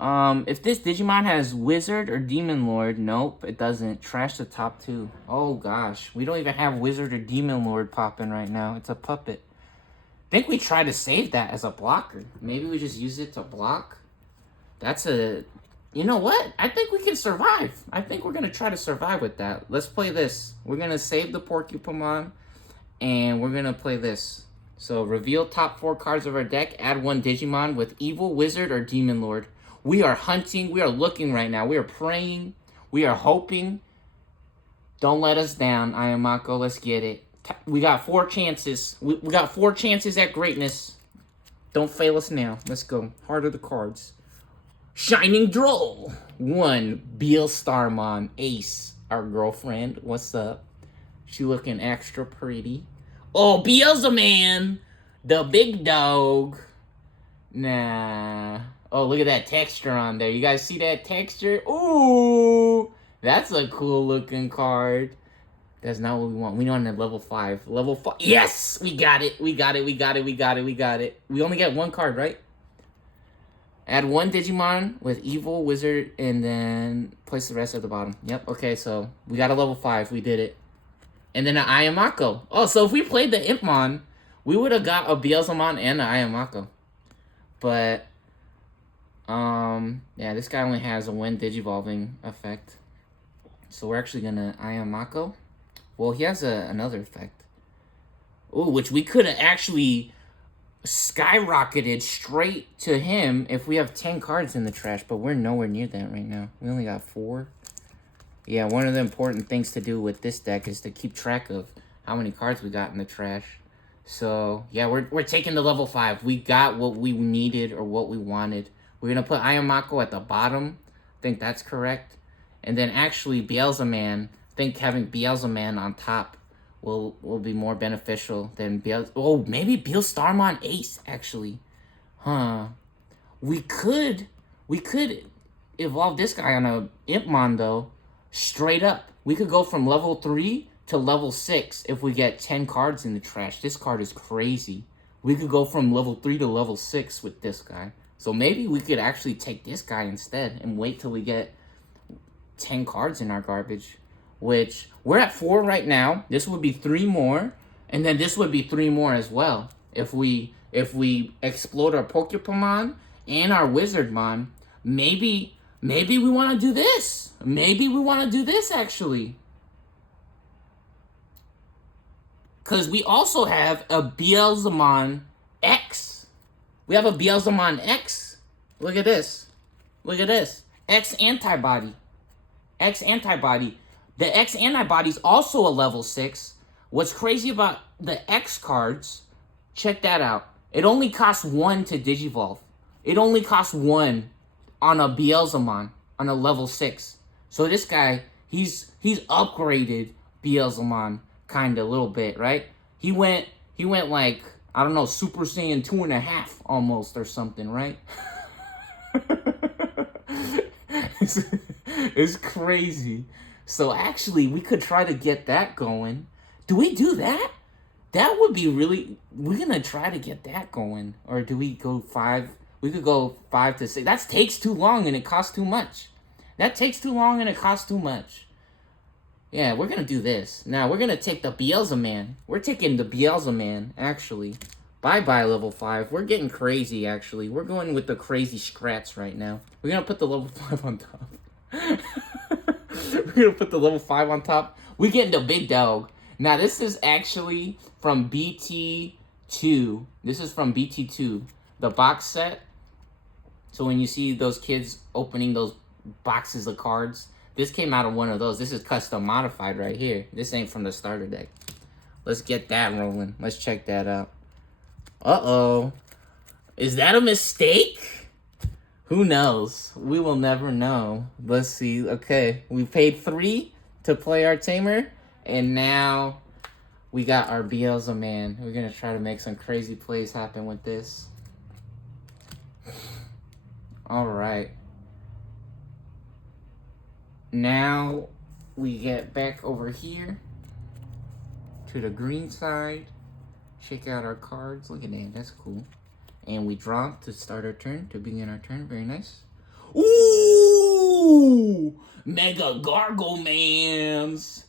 If this Digimon has Wizard or Demon Lord, nope, it doesn't. Trash the top two. Oh gosh, we don't even have Wizard or Demon Lord popping right now. It's a puppet. I think we try to save that as a blocker. Maybe we just use it to block. That's a... You know what? I think we can survive. I think we're going to try to survive with that. Let's play this. We're going to save the Porcupamon, and we're going to play this. So, reveal top 4 cards of our deck. Add 1 Digimon with Evil, Wizard, or Demon Lord. We are hunting. We are looking right now. We are praying. We are hoping. Don't let us down, Ayamako. Let's get it. We got 4 chances. We got 4 chances at greatness. Don't fail us now. Let's go. Heart of the cards. Shining Droll. 1. Beelzemon. Ace. Our girlfriend. What's up? She looking extra pretty. Oh, Beelzemon. The big dog. Nah. Oh, look at that texture on there. You guys see that texture? Ooh. That's a cool looking card. That's not what we want. We want a level 5. Level 5. Yes! We got it. We got it. We got it. We got it. We got it. We only get 1 card, right? Add 1 Digimon with Evil, Wizard, and then place the rest at the bottom. Yep. Okay, so we got a level 5. We did it. And then an Ayamako. Oh, so if we played the Impmon, we would have got a Beelzemon and an Ayamako. But, yeah, this guy only has a when Digivolving effect. So we're actually gonna Ayamako. Well, he has another effect. Ooh, which we could have actually skyrocketed straight to him if we have 10 cards in the trash, but we're nowhere near that right now. We only got 4. Yeah, one of the important things to do with this deck is to keep track of how many cards we got in the trash. So, yeah, we're taking the level 5. We got what we needed or what we wanted. We're going to put Ayamako at the bottom. I think that's correct. And then actually, Beelzemon, I think having Beelzemon on top will be more beneficial than Oh, maybe Beelzemon Ace, actually. Huh. We could evolve this guy on a Impmon, though. Straight up. We could go from level 3 to level 6 if we get 10 cards in the trash. This card is crazy. We could go from level 3 to level 6 with this guy. So maybe we could actually take this guy instead and wait till we get 10 cards in our garbage. Which, we're at 4 right now. This would be 3 more. And then this would be 3 more as well. If we explode our Porcupamon and our Wizardmon, maybe we want to do this. Maybe we want to do this, actually. Because we also have a Beelzemon X. We have a Beelzemon X. Look at this. Look at this. X antibody. X antibody. The X antibody is also a level 6. What's crazy about the X cards, check that out. It only costs 1 to Digivolve. It only costs 1 on a Beelzemon, on a level 6. So this guy, he's upgraded Beelzemon kind of a little bit, right? He went like, I don't know, Super Saiyan 2.5 almost or something, right? It's crazy. So actually, we could try to get that going. Do we do that? That would be really... We're going to try to get that going. Or do we go 5? We could go 5 to 6. That takes too long and it costs too much. That takes too long and it costs too much. Yeah, we're going to do this. Now, we're going to take the Beelzemon. We're taking the Beelzemon, actually. Bye-bye, level 5. We're getting crazy, actually. We're going with the crazy strats right now. We're going to put the level 5 on top. We're going to put the level 5 on top. We're getting the big dog. Now, this is actually from BT2. This is from BT2. The box set. So when you see those kids opening those boxes of cards, this came out of one of those. This is custom modified right here. This ain't from the starter deck. Let's get that rolling. Let's check that out. Uh-oh. Is that a mistake? Who knows? We will never know. Let's see. Okay, we paid 3 to play our tamer, and now we got our beelzemon. We're gonna try to make some crazy plays happen with this. All right. Now we get back over here to the green side. Check out our cards. Look at that. That's cool. And we draw to start our turn, to begin our turn. Very nice. Ooh! Mega Garglemans!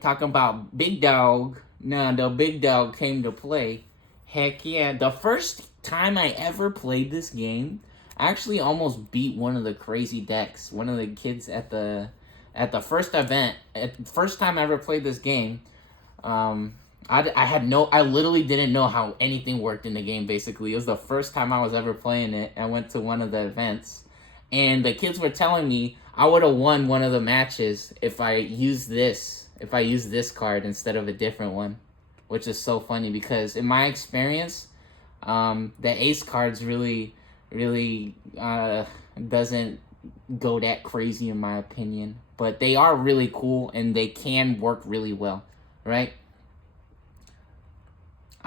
Talking about big dog. Nah, the big dog came to play. Heck yeah. The first time I ever played this game, I actually almost beat one of the crazy decks. One of the kids at the first event, at the first time I ever played this game, I literally didn't know how anything worked in the game, basically. It was the first time I was ever playing it. I went to one of the events, and the kids were telling me I would have won one of the matches if I used this card instead of a different one, which is so funny because in my experience, the ace cards really doesn't go that crazy in my opinion, but they are really cool and they can work really well, right?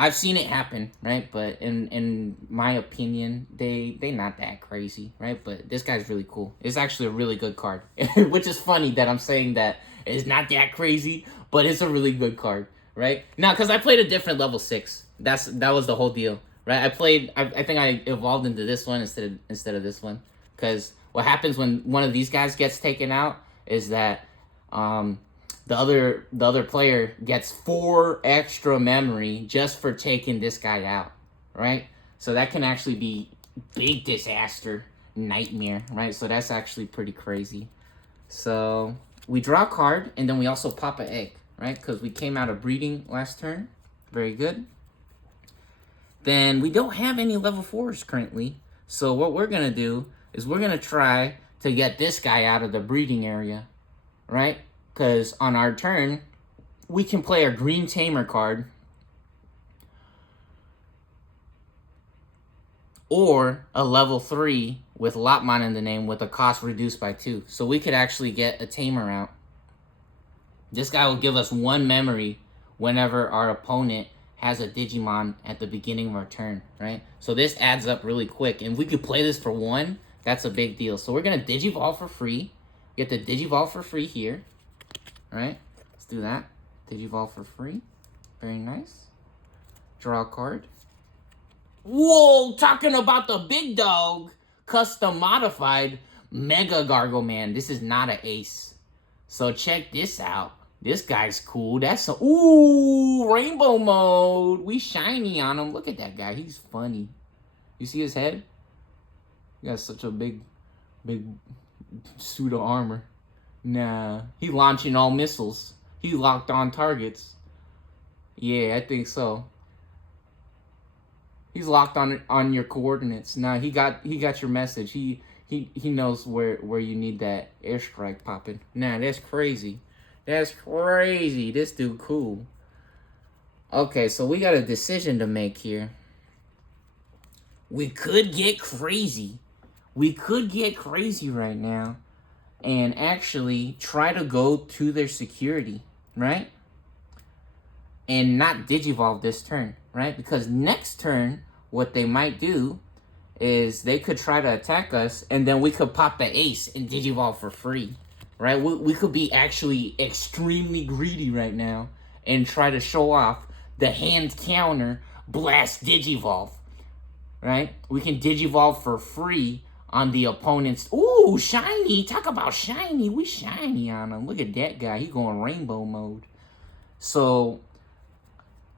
I've seen it happen, right? But in my opinion, they not that crazy, right? But this guy's really cool. It's actually a really good card, which is funny that I'm saying that it's not that crazy, but it's a really good card, right? Now, because I played a different level 6. That was the whole deal, right? I think I evolved into this one instead of this one, because what happens when one of these guys gets taken out is that the other player gets 4 extra memory just for taking this guy out, right? So that can actually be big disaster, nightmare, right? So that's actually pretty crazy. So we draw a card, and then we also pop an egg, right? Because we came out of breeding last turn. Very good. Then we don't have any level 4s currently. So what we're going to do is we're going to try to get this guy out of the breeding area, right? Because on our turn, we can play a green tamer card or a level 3 with Lopmon in the name with a cost reduced by 2. So we could actually get a tamer out. This guy will give us 1 memory whenever our opponent has a Digimon at the beginning of our turn, right? So this adds up really quick. And if we could play this for 1, that's a big deal. So we're going to Digivolve for free. Get the Digivolve for free here. Right? Let's do that. Digivolve for free. Very nice. Draw a card. Whoa! Talking about the big dog. Custom modified Mega Gargleman. This is not an ace. So check this out. This guy's cool. That's a... Ooh! Rainbow mode. We shiny on him. Look at that guy. He's funny. You see his head? He got such a big suit of armor. Nah, he launching all missiles. He locked on targets. Yeah, I think so. He's locked on your coordinates. Nah, he got your message. He knows where you need that airstrike popping. Nah, that's crazy. That's crazy. This dude cool. Okay, so we got a decision to make here. We could get crazy. We could get crazy right now and actually try to go to their security, right? And not Digivolve this turn, right? Because next turn, what they might do is they could try to attack us, and then we could pop the ace and Digivolve for free, right? We could be actually extremely greedy right now and try to show off the hand counter blast Digivolve, right? We can Digivolve for free on the opponent's... Ooh, shiny! Talk about shiny! We shiny on him. Look at that guy. He going rainbow mode. So,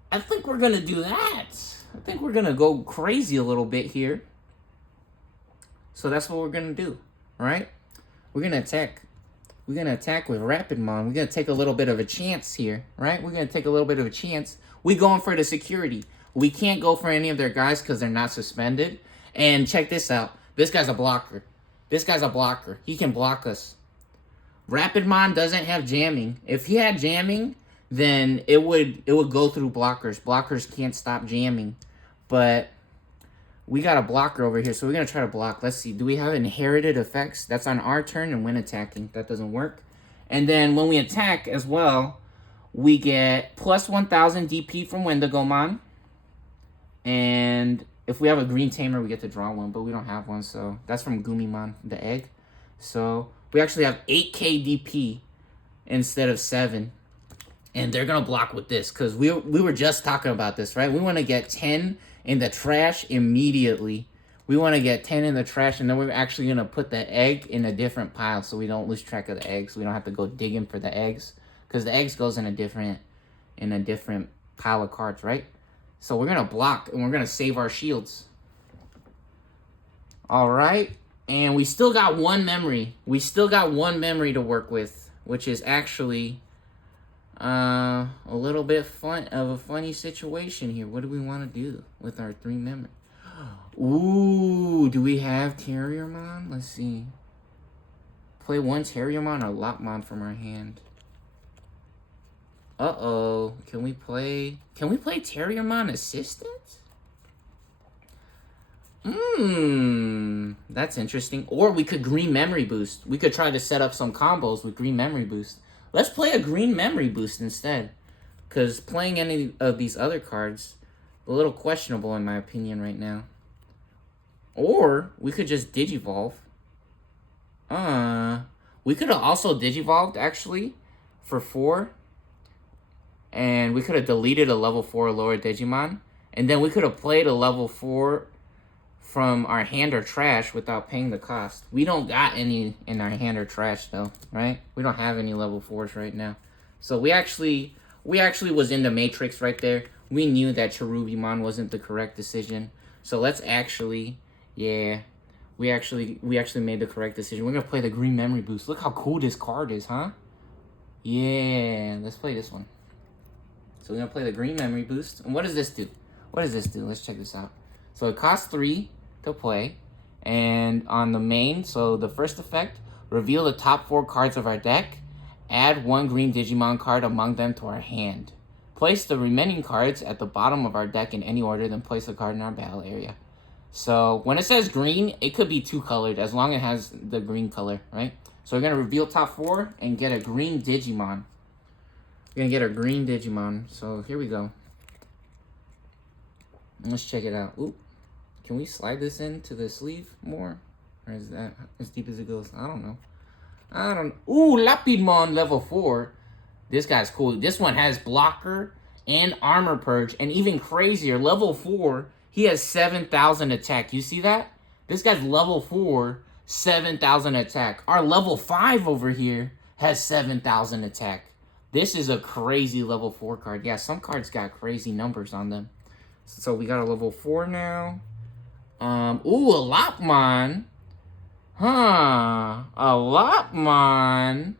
I think we're going to do that. I think we're going to go crazy a little bit here. So that's what we're going to do, right? We're going to attack. We're going to attack with Rapidmon. We're going to take a little bit of a chance here, right? We're going to take a little bit of a chance. We're going for the security. We can't go for any of their guys because they're not suspended. And check this out. This guy's a blocker. This guy's a blocker. He can block us. Rapidmon doesn't have jamming. If he had jamming, then it would go through blockers. Blockers can't stop jamming. But we got a blocker over here, so we're going to try to block. Let's see. Do we have inherited effects? That's on our turn and when attacking. That doesn't work. And then when we attack as well, We get plus 1000 DP from Wendigomon. And if we have a green tamer, we get to draw one, but we don't have one, so that's from Gumimon, the egg. So we actually have 8k DP instead of 7. And they're gonna block with this, because we were just talking about this, right? We want to get 10 in the trash immediately. We want to get 10 in the trash, and then we're actually gonna put the egg in a different pile so we don't lose track of the eggs. We don't have to go digging for the eggs, because the eggs goes in a different pile of cards, right? So we're gonna block, and we're gonna save our shields. All right, and we still got one memory. We still got one memory to work with, which is actually a little bit of a funny situation here. What do we want to do with our 3 memory? Ooh, do we have Terriermon? Let's see. Play 1 Terriermon or Lopmon from our hand. Uh-oh. Can we play Terriermon Assistant? That's interesting. Or we could Green Memory Boost. We could try to set up some combos with Green Memory Boost. Let's play a Green Memory Boost instead. Because playing any of these other cards, a little questionable in my opinion right now. Or we could just Digivolve. We could have also Digivolved, actually, for 4. And we could have deleted a level 4 or lower Digimon. And then we could have played a level 4 from our hand or trash without paying the cost. We don't got any in our hand or trash though, right? We don't have any level 4s right now. So we actually was in the Matrix right there. We knew that Cherubimon wasn't the correct decision. So let's actually, yeah, we actually made the correct decision. We're gonna play the Green Memory Boost. Look how cool this card is, huh? Yeah, let's play this one. So we're gonna play the Green Memory Boost. And what does this do? What does this do? Let's check this out. So it costs 3 to play, and on the main, so the first effect, reveal the top 4 cards of our deck, add 1 green Digimon card among them to our hand. Place the remaining cards at the bottom of our deck in any order, then place a card in our battle area. So when it says green, it could be 2 colored as long as it has the green color, right? So we're gonna reveal top 4 and get a green Digimon. We're gonna get a green Digimon. So here we go. Let's check it out. Ooh. Can we slide this into the sleeve more? Or is that as deep as it goes? I don't know. Ooh, Lapidmon level 4. This guy's cool. This one has blocker and armor purge. And even crazier, level 4, he has 7,000 attack. You see that? This guy's level 4, 7,000 attack. Our level 5 over here has 7,000 attack. This is a crazy level 4 card. Yeah, some cards got crazy numbers on them. So we got a level 4 now. Ooh, a Lopmon. Huh. A Lopmon.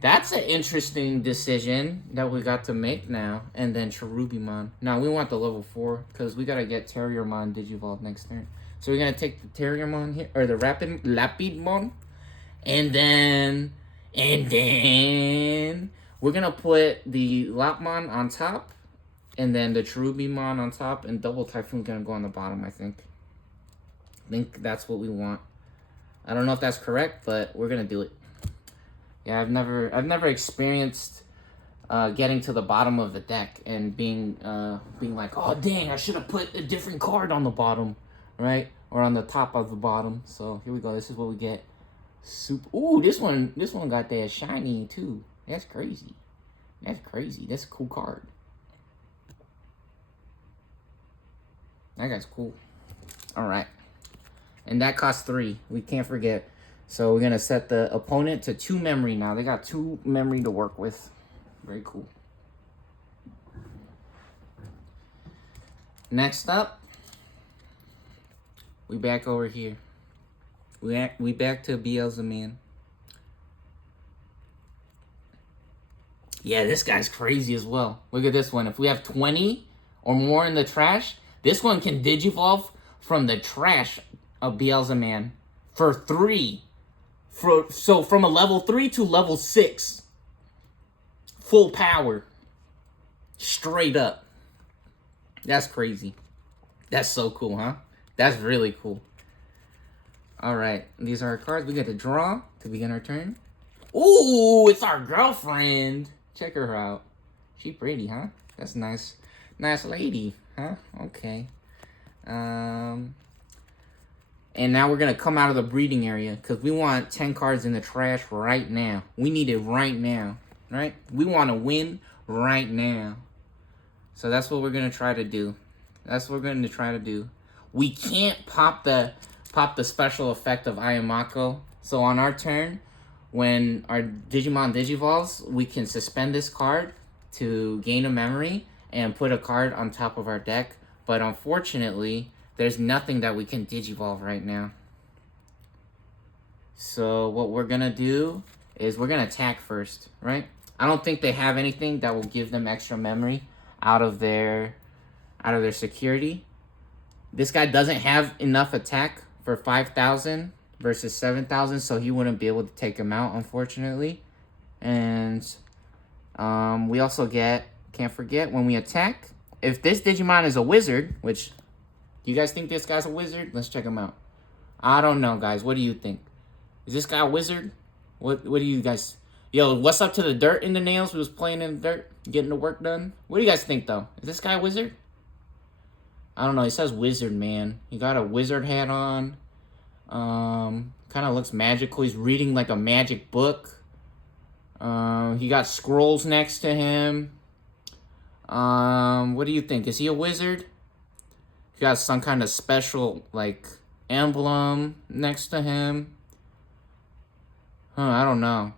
That's an interesting decision that we got to make now. And then Cherubimon. Now, we want the level 4, because we got to get Terriermon Digivolve next turn. So we're going to take the Terriermon here, or the Lapidmon. And then we're going to put the Lopmon on top. And then the Cherubimon on top, and double Typhoon gonna go on the bottom, I think. I think that's what we want. I don't know if that's correct, but we're gonna do it. Yeah, I've never experienced getting to the bottom of the deck and being like, oh dang, I should have put a different card on the bottom, right? Or on the top of the bottom. So here we go. This is what we get. Ooh, this one got that shiny too. That's crazy. That's crazy. That's a cool card. That guy's cool. All right. And that costs 3. We can't forget. So we're going to set the opponent to 2 memory now. They got 2 memory to work with. Very cool. Next up, we back over here. We back to beelzemon. Yeah, this guy's crazy as well. Look at this one. If we have 20 or more in the trash, this one can Digivolve from the trash of beelzemon for 3. So from a level 3 to level 6. Full power. Straight up. That's crazy. That's so cool, huh? That's really cool. Alright, these are our cards. We get to draw to begin our turn. Ooh, it's our girlfriend. Check her out. She pretty, huh? That's nice. Nice lady, huh? Okay. And now we're going to come out of the breeding area because we want 10 cards in the trash right now. We need it right now, right? We want to win right now. So that's what we're going to try to do. That's what we're going to try to do. We can't pop the special effect of Ayamako. So on our turn, when our Digimon Digivolves, we can suspend this card to gain a memory and put a card on top of our deck. But unfortunately, there's nothing that we can Digivolve right now. So what we're going to do is we're going to attack first, right? I don't think they have anything that will give them extra memory out of their security. This guy doesn't have enough attack for 5,000 versus 7,000, so he wouldn't be able to take him out, unfortunately. And we also can't forget, when we attack, if this Digimon is a wizard, which, do you guys think this guy's a wizard? Let's check him out. I don't know, guys. What do you think? Is this guy a wizard? What do you guys... Yo, what's up to the dirt in the nails? We was playing in the dirt, getting the work done. What do you guys think, though? Is this guy a wizard? I don't know. He says wizard, man. He got a wizard hat on. Kind of looks magical. He's reading like a magic book. He got scrolls next to him. What do you think? Is he a wizard? He got some kind of special, like, emblem next to him. I don't know.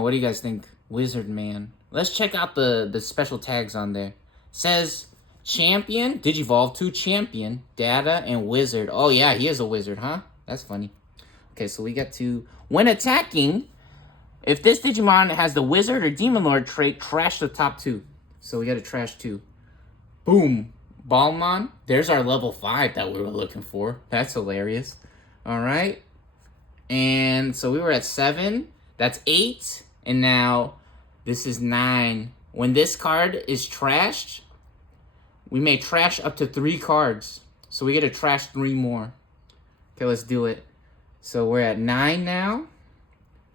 What do you guys think? Wizard man. Let's check out the special tags on there. It says champion, Digivolve 2 champion, data, and wizard. Oh yeah, he is a wizard, huh? That's funny. Okay, so we get to, when attacking, if this Digimon has the wizard or demon lord trait, trash the top 2. So we got to trash 2. Boom. Balmon. There's our level 5 that we were looking for. That's hilarious. All right. And so we were at 7. That's 8. And now this is 9. When this card is trashed, we may trash up to 3 cards. So we get to trash 3 more. Okay, let's do it. So we're at 9 now.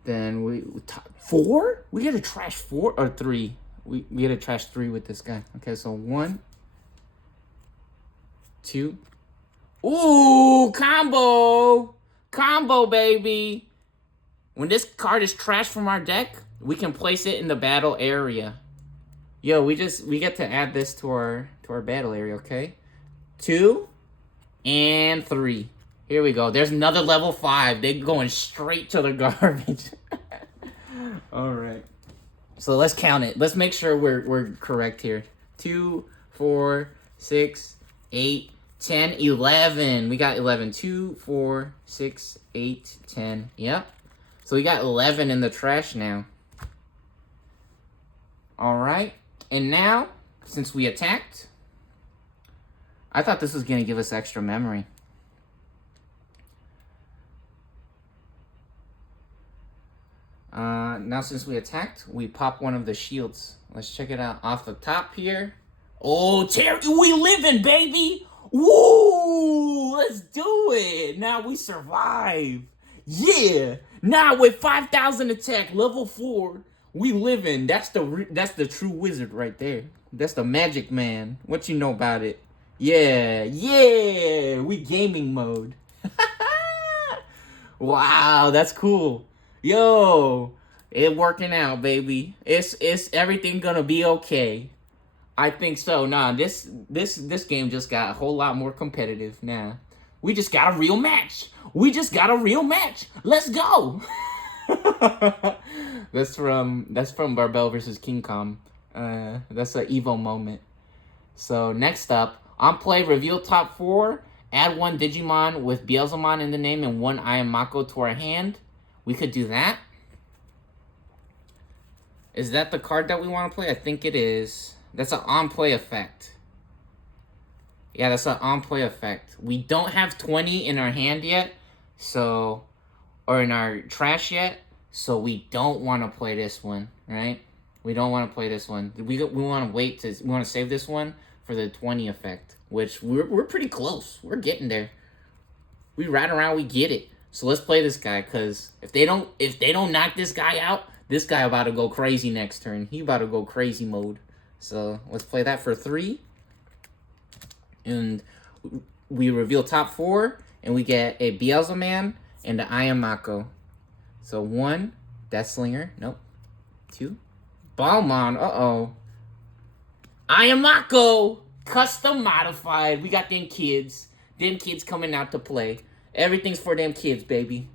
Then 4? We get to trash 4 or 3. We get to trash 3 with this guy. Okay, so 1, 2. Ooh, combo! Combo, baby! When this card is trashed from our deck, we can place it in the battle area. Yo, we get to add this to our battle area, okay? 2 and 3. Here we go. There's another level 5. They're going straight to the garbage. All right. So let's count it. Let's make sure we're correct here. 2, 4, 6, 8, 10, 11. We got 11. 2, 4, 6, 8, 10. Yep. So we got 11 in the trash now. All right. And now, since we attacked, I thought this was going to give us extra memory. Now since we attacked, we pop one of the shields. Let's check it out off the top here. Oh, Terry, we living, baby! Woo! Let's do it! Now we survive. Yeah! Now with 5,000 attack, level 4, we living. That's the true wizard right there. That's the magic man. What you know about it? Yeah, yeah! We gaming mode. Wow, that's cool. Yo, it working out, baby. It's everything gonna be okay. I think so. Nah, this game just got a whole lot more competitive now. We just got a real match. Let's go. That's from Barbell versus King Kong. That's an Evo moment. So next up, on play, reveal top 4. Add 1 Digimon with Beelzemon in the name and 1 Ayamako to our hand. We could do that. Is that the card that we want to play? I think it is. That's an on-play effect. Yeah, that's an on-play effect. We don't have 20 in our hand yet, so, or in our trash yet, so we don't want to play this one, right? We don't want to play this one. We want to wait we want to save this one for the 20 effect, which we're pretty close. We're getting there. We ride around, we get it. So let's play this guy, because if they don't knock this guy out, This guy about to go crazy next turn. He about to go crazy mode. So let's play that for 3. And we reveal top 4. And we get a Beelzemon and the Iron Mako. So 1, Deathslinger. Nope. 2, Balmon. Uh-oh. Iron Mako. Custom modified. We got them kids. Them kids coming out to play. Everything's for them kids, baby.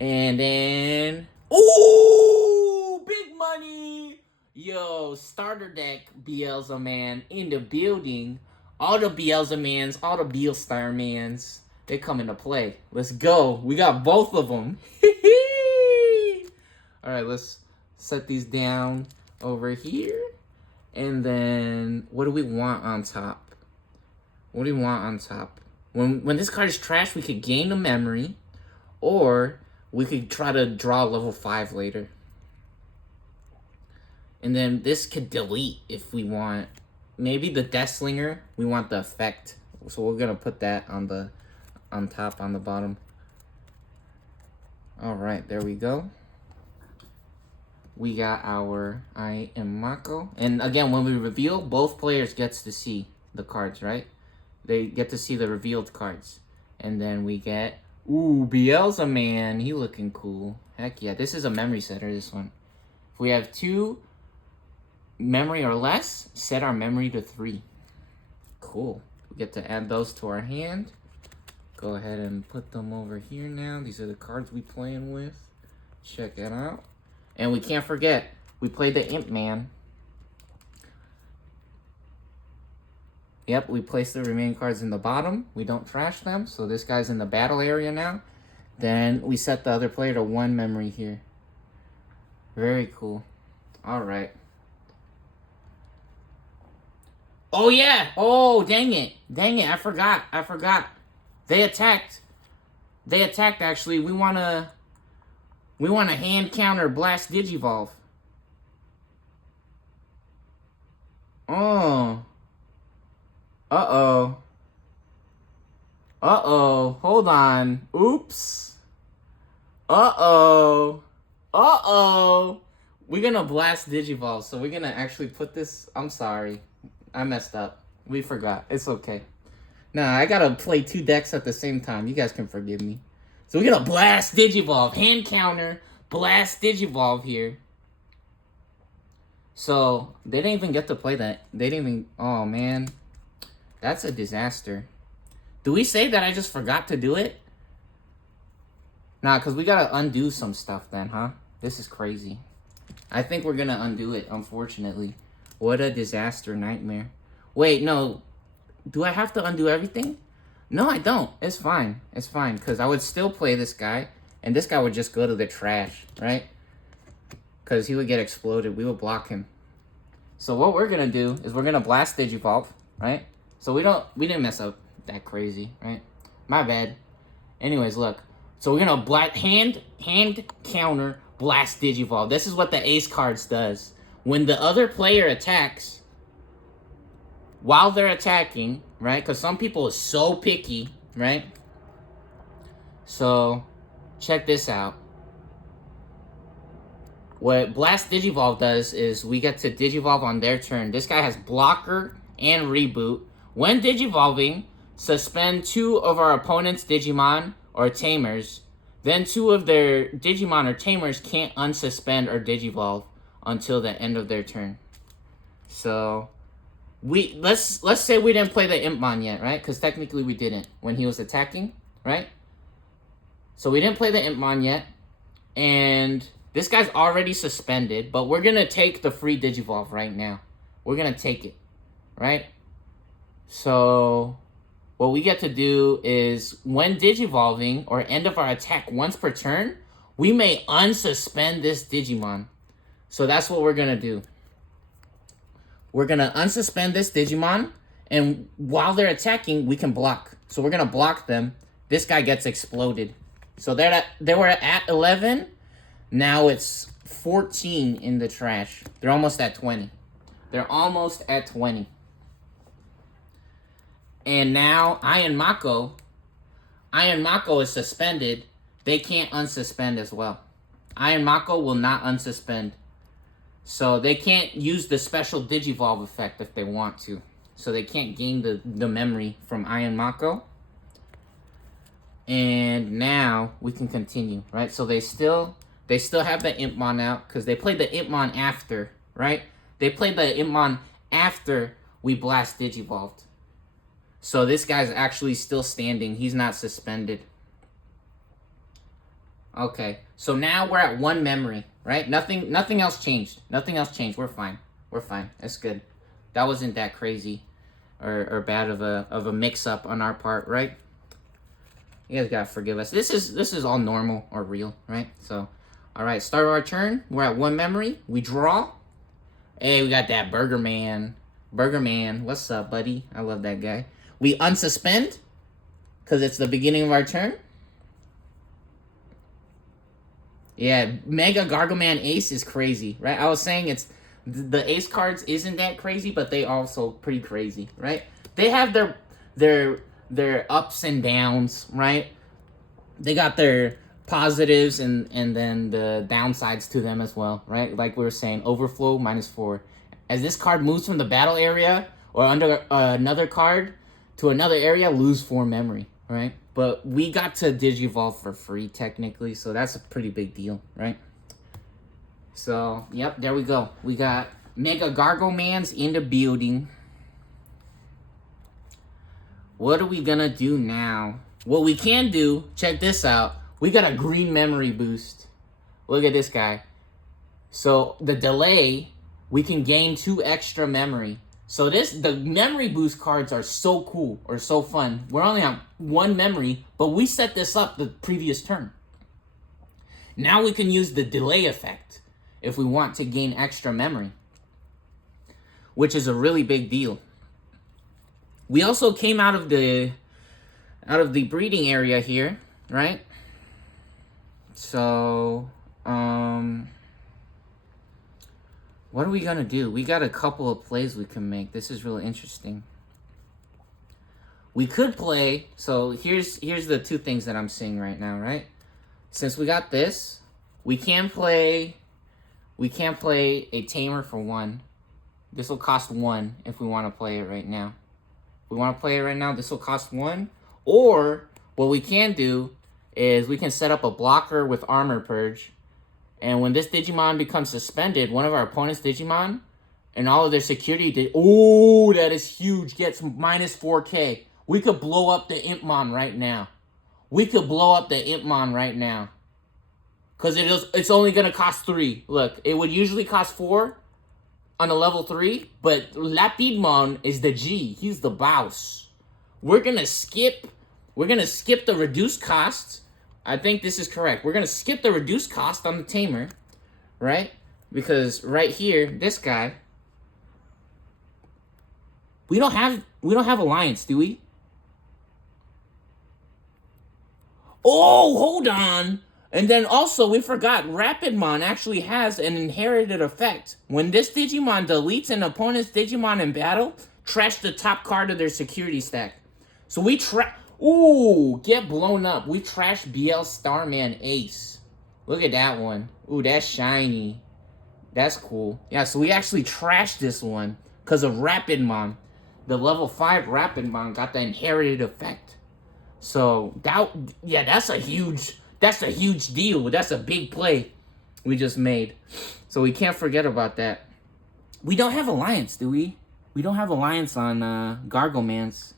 And then... Ooh! Big money! Yo, starter deck Beelzemon in the building. All the Beelzemons, all the Beelstarmans, they come into play. Let's go. We got both of them. Alright, let's set these down over here. And then, what do we want on top? What do we want on top? When this card is trash, we could gain a memory. Or we could try to draw level 5 later. And then this could delete if we want. Maybe the Deathslinger, we want the effect. So we're going to put that on top, on the bottom. Alright, there we go. We got our I Am Mako. And again, when we reveal, both players gets to see the cards, right? They get to see the revealed cards. And then we get, ooh, Beelzemon. He looking cool. Heck yeah. This is a memory setter, this one. If we have 2 memory or less, set our memory to 3. Cool. We get to add those to our hand. Go ahead and put them over here now. These are the cards we playing with. Check it out. And we can't forget, we played the Imp Man. Yep, we place the remaining cards in the bottom. We don't trash them, so this guy's in the battle area now. Then we set the other player to 1 memory here. Very cool. Alright. Oh yeah! Oh, dang it. Dang it, I forgot. They attacked. Actually. We want to hand counter blast Digivolve. Oh. Uh-oh. Uh-oh. Hold on. Oops. Uh-oh. Uh-oh. We're going to blast Digivolve, so we're going to actually put this... I'm sorry. I messed up. We forgot. It's okay. Nah, I got to play 2 decks at the same time. You guys can forgive me. So we're going to blast Digivolve. Hand counter. Blast Digivolve here. So, they didn't even get to play that. They didn't even... Oh, man. That's a disaster. Do we say that I just forgot to do it? Nah, because we got to undo some stuff then, huh? This is crazy. I think we're going to undo it, unfortunately. What a disaster nightmare. Wait, no. Do I have to undo everything? No, I don't. It's fine. It's fine, because I would still play this guy, and this guy would just go to the trash, right? Because he would get exploded. We would block him. So what we're going to do is we're going to blast Digivolve, right? So we didn't mess up that crazy, right? My bad. Anyways, look. So we're going to hand counter blast Digivolve. This is what the ace cards does. When the other player attacks, while they're attacking, right? Because some people are so picky, right? So, check this out. What Blast Digivolve does is we get to Digivolve on their turn. This guy has Blocker and Reboot. When Digivolving, suspend 2 of our opponent's Digimon or Tamers. Then 2 of their Digimon or Tamers can't unsuspend or Digivolve until the end of their turn. So, let's say we didn't play the Impmon yet, right? Because technically we didn't when he was attacking, right? So we didn't play the Impmon yet. And this guy's already suspended, but we're going to take the free Digivolve right now. We're going to take it, right? So, what we get to do is, when Digivolving, or end of our attack once per turn, we may unsuspend this Digimon. So that's what we're going to do. We're going to unsuspend this Digimon, and while they're attacking, we can block. So we're going to block them. This guy gets exploded. So they were at 11. Now it's 14 in the trash. They're almost at 20. They're almost at 20. And now Iron Mako is suspended. They can't unsuspend as well. Iron Mako will not unsuspend. So they can't use the special Digivolve effect if they want to. So they can't gain the memory from Iron Mako. And now we can continue, right? So they still have the Impmon out because they played the Impmon after, right? They played the Impmon after we blast Digivolved. So this guy's actually still standing. He's not suspended. Okay, so now we're at 1 memory, right? Nothing else changed. Nothing else changed. We're fine. We're fine. That's good. That wasn't that crazy or bad of a mix-up on our part, right? You guys gotta forgive us. This is all normal or real, right? So, all right, start our turn. We're at 1 memory. We draw. Hey, we got that Burger Man. Burger Man, what's up, buddy? I love that guy. We unsuspend because it's the beginning of our turn. Yeah, Mega Gargoman Ace is crazy, right? I was saying it's the Ace cards isn't that crazy, but they also pretty crazy, right? They have their ups and downs, right? They got their positives and then the downsides to them as well, right? Like we were saying, overflow -4. As this card moves from the battle area or under another card to another area, lose 4 memory, right? But we got to Digivolve for free, technically, so that's a pretty big deal, right? So, yep, there we go. We got Mega Gargomans in the building. What are we gonna do now? What we can do, check this out. We got a green memory boost. Look at this guy. So, the delay, we can gain 2 extra memory. So the memory boost cards are so cool or so fun. We're only on 1 memory, but we set this up the previous turn. Now we can use the delay effect if we want to gain extra memory, which is a really big deal. We also came out of the breeding area here, right? So, what are we gonna do? We got a couple of plays we can make. This is really interesting. We could play, so here's the 2 things that I'm seeing right now, right? Since we got this, we can play a tamer for 1. This will cost 1 if we want to play it right now. If we want to play it right now, this will cost 1. Or what we can do is we can set up a blocker with Armor Purge. And when this Digimon becomes suspended, one of our opponent's Digimon and all of their security oh, that is huge, gets -4K. We could blow up the Impmon right now. We could blow up the Impmon right now. Because it's only going to cost 3. Look, it would usually cost 4 on a level 3, but Lapidmon is the G. He's the boss. We're going to skip the reduced costs. I think this is correct. We're going to skip the reduced cost on the tamer, right? Because right here, this guy, we don't have alliance, do we? Oh, hold on. And then also, we forgot, Rapidmon actually has an inherited effect. When this Digimon deletes an opponent's Digimon in battle, trash the top card of their security stack. So we ooh, get blown up. We trashed BL Starman Ace. Look at that one. Ooh, that's shiny. That's cool. Yeah, so we actually trashed this one because of Rapidmon. The level 5 Rapidmon got the inherited effect. So, that's a huge deal. That's a big play we just made. So we can't forget about that. We don't have alliance, do we? We don't have alliance on Gargomans.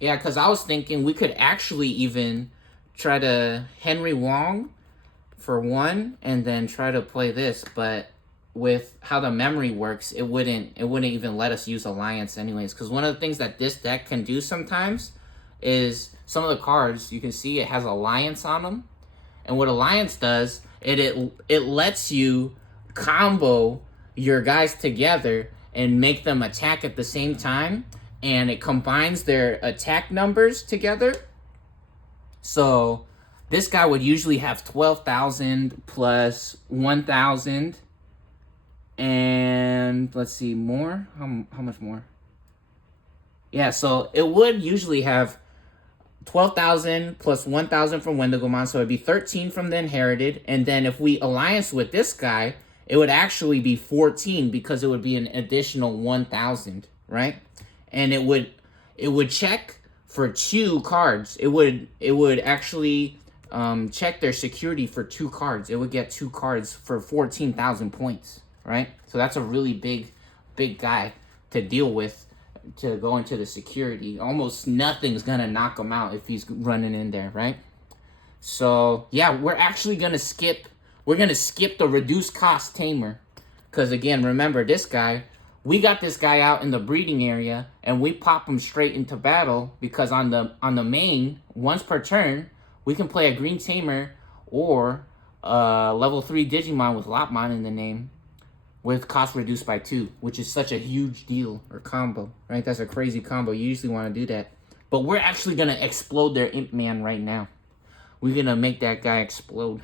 Yeah, because I was thinking we could actually even try to Henry Wong for 1 and then try to play this, but with how the memory works, it wouldn't even let us use alliance anyways. Because one of the things that this deck can do sometimes is some of the cards, you can see it has alliance on them. And what alliance does, it lets you combo your guys together and make them attack at the same time. And it combines their attack numbers together. So this guy would usually have 12,000 plus 1,000. And let's see, more? How much more? Yeah, so it would usually have 12,000 plus 1,000 from Wendigomon, so it'd be 13 from the Inherited. And then if we alliance with this guy, it would actually be 14 because it would be an additional 1,000, right? And it would check for 2 cards. It would actually check their security for 2 cards. It would get 2 cards for 14,000 points, right? So that's a really big guy to deal with, to go into the security. Almost nothing's gonna knock him out if he's running in there, right? So yeah, we're actually gonna skip the reduced cost tamer, because again, remember this guy, we got this guy out in the breeding area and we pop him straight into battle, because on the main, once per turn, we can play a green tamer or level 3 Digimon with Lopmon in the name, with cost reduced by 2, which is such a huge deal or combo, right? That's a crazy combo. You usually want to do that. But we're actually going to explode their Imp Man right now. We're going to make that guy explode.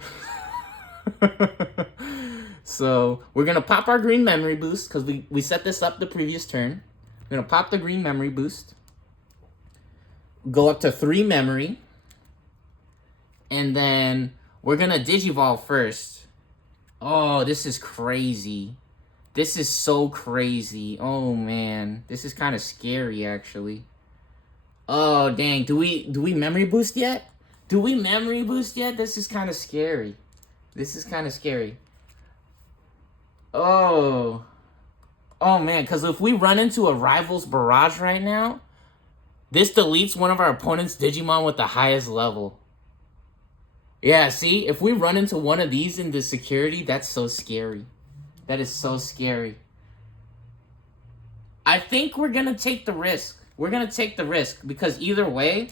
So we're going to pop our green memory boost, because we set this up the previous turn. We're going to pop the green memory boost. Go up to 3 memory. And then we're going to Digivolve first. Oh, this is crazy. This is so crazy. Oh, man. This is kind of scary, actually. Oh, dang. Do we memory boost yet? Do we memory boost yet? This is kind of scary. This is kind of scary. Oh. Oh, man. Because if we run into a rival's barrage right now, this deletes one of our opponent's Digimon with the highest level. Yeah, see? If we run into one of these in the security, that's so scary. That is so scary. I think we're going to take the risk. We're going to take the risk, because either way,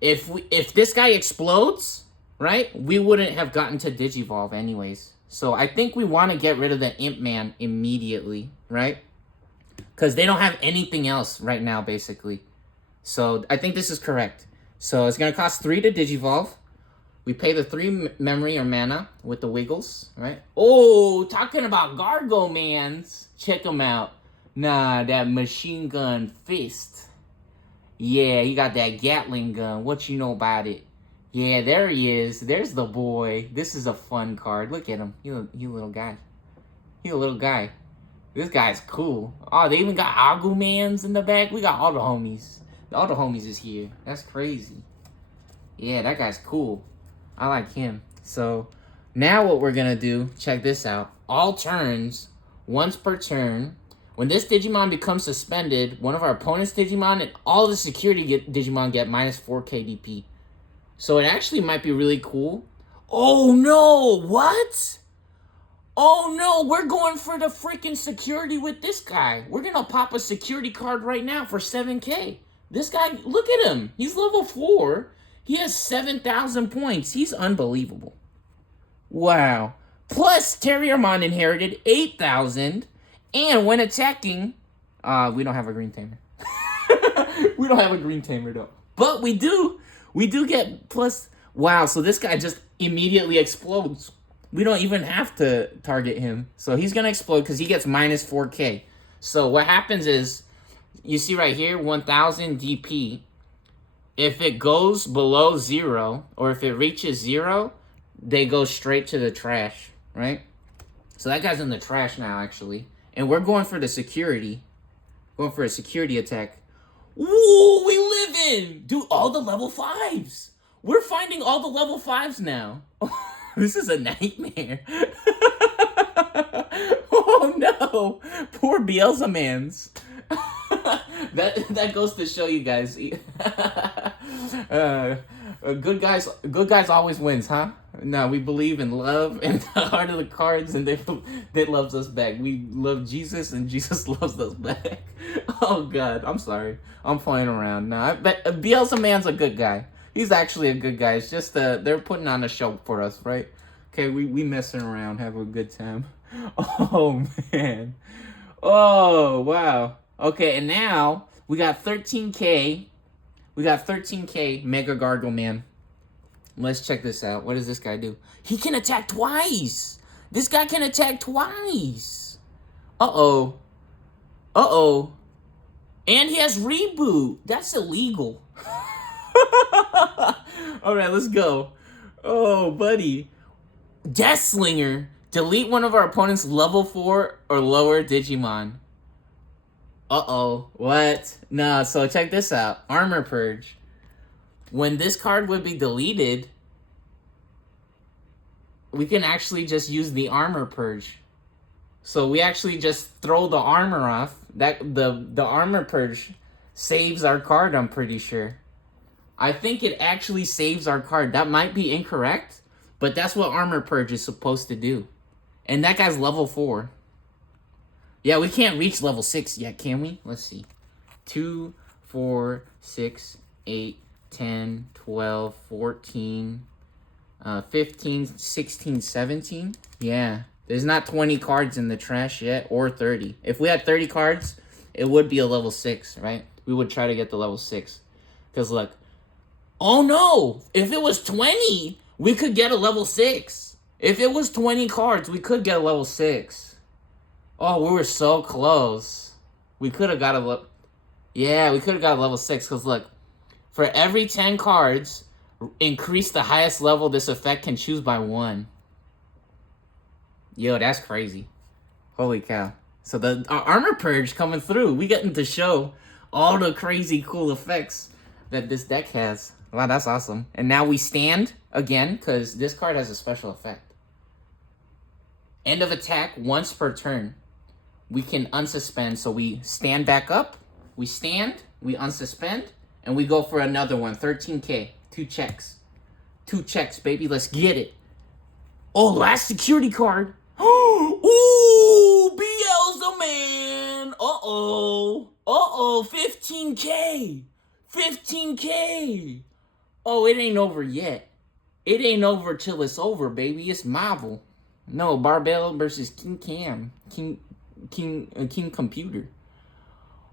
if this guy explodes, right, we wouldn't have gotten to Digivolve anyways. So I think we want to get rid of the Imp Man immediately, right? Because they don't have anything else right now, basically. So I think this is correct. So it's going to cost 3 to Digivolve. We pay the 3 memory or mana with the Wiggles, right? Oh, talking about Gargomans. Check him out. Nah, that machine gun fist. Yeah, he got that Gatling gun. What you know about it? Yeah, there he is. There's the boy. This is a fun card. Look at him. You little guy. He a little guy. This guy's cool. Oh, they even got Agumans in the back. We got all the homies. All the homies is here. That's crazy. Yeah, that guy's cool. I like him. So, now what we're going to do, check this out. All turns, once per turn, when this Digimon becomes suspended, one of our opponent's Digimon and all the security Digimon get minus 4 KDP. So, it actually might be really cool. Oh, no! What? Oh, no! We're going for the freaking security with this guy. We're going to pop a security card right now for 7K. This guy, look at him. He's level 4. He has 7,000 points. He's unbelievable. Wow. Plus, Terriermon inherited 8,000. And when attacking, we don't have a green tamer. We don't have a green tamer, though. But we do get plus. Wow, so this guy just immediately explodes. We don't even have to target him. So he's going to explode because he gets minus 4K. So what happens is, you see right here, 1,000 DP. If it goes below 0, or if it reaches 0, they go straight to the trash, right? So that guy's in the trash now, actually. And we're going for the security. Going for a security attack. Ooh, we live in! Dude, all the level 5s. We're finding all the level 5s now. This is a nightmare. Oh, no. Poor beelzemons. That goes to show you guys. Good guys always wins, huh? No, we believe in love and the heart of the cards, and they loves us back. We love Jesus, and Jesus loves us back. Oh God, I'm sorry, I'm playing around. No, but Beelzemon's a good guy. He's actually a good guy. It's just they're putting on a show for us, right? Okay, we messing around, have a good time. Oh man. Oh wow. Okay, and now we got 13K. We got 13K Mega Gargleman. Let's check this out. What does this guy do? He can attack twice. This guy can attack twice. Uh-oh. Uh-oh. And he has reboot. That's illegal. Alright, let's go. Oh, buddy. Deathslinger. Delete one of our opponent's level 4 or lower Digimon. Uh-oh. What? Nah, so check this out. Armor Purge. When this card would be deleted, we can actually just use the Armor Purge. So we actually just throw the armor off. That the Armor Purge saves our card, I'm pretty sure. I think it actually saves our card. That might be incorrect, but that's what Armor Purge is supposed to do. And that guy's level 4. Yeah, we can't reach level 6 yet, can we? Let's see. 2, 4, 6, 8, 10, 12, 14, 15, 16, 17. Yeah. There's not 20 cards in the trash yet, or 30. If we had 30 cards, it would be a level 6, right? We would try to get the level 6. Because, look. Oh, no! If it was 20, we could get a level 6. If it was 20 cards, we could get a level 6. Oh, we were so close. We could have got a level... Yeah, we could have got a level 6. Because, look. For every 10 cards, increase the highest level this effect can choose by 1. Yo, that's crazy. Holy cow. So the Armor Purge coming through. We getting to show all the crazy cool effects that this deck has. Wow, that's awesome. And now we stand again because this card has a special effect. End of attack once per turn. We can unsuspend. So we stand back up. We stand. We unsuspend. And we go for another one. 13k. 2 checks. 2 checks, baby. Let's get it. Oh, last security card. Ooh, beelzemon. Uh-oh. Uh-oh, 15k. 15k. Oh, it ain't over yet. It ain't over till it's over, baby. It's Marvel. No, Barbell versus King Cam. King Computer.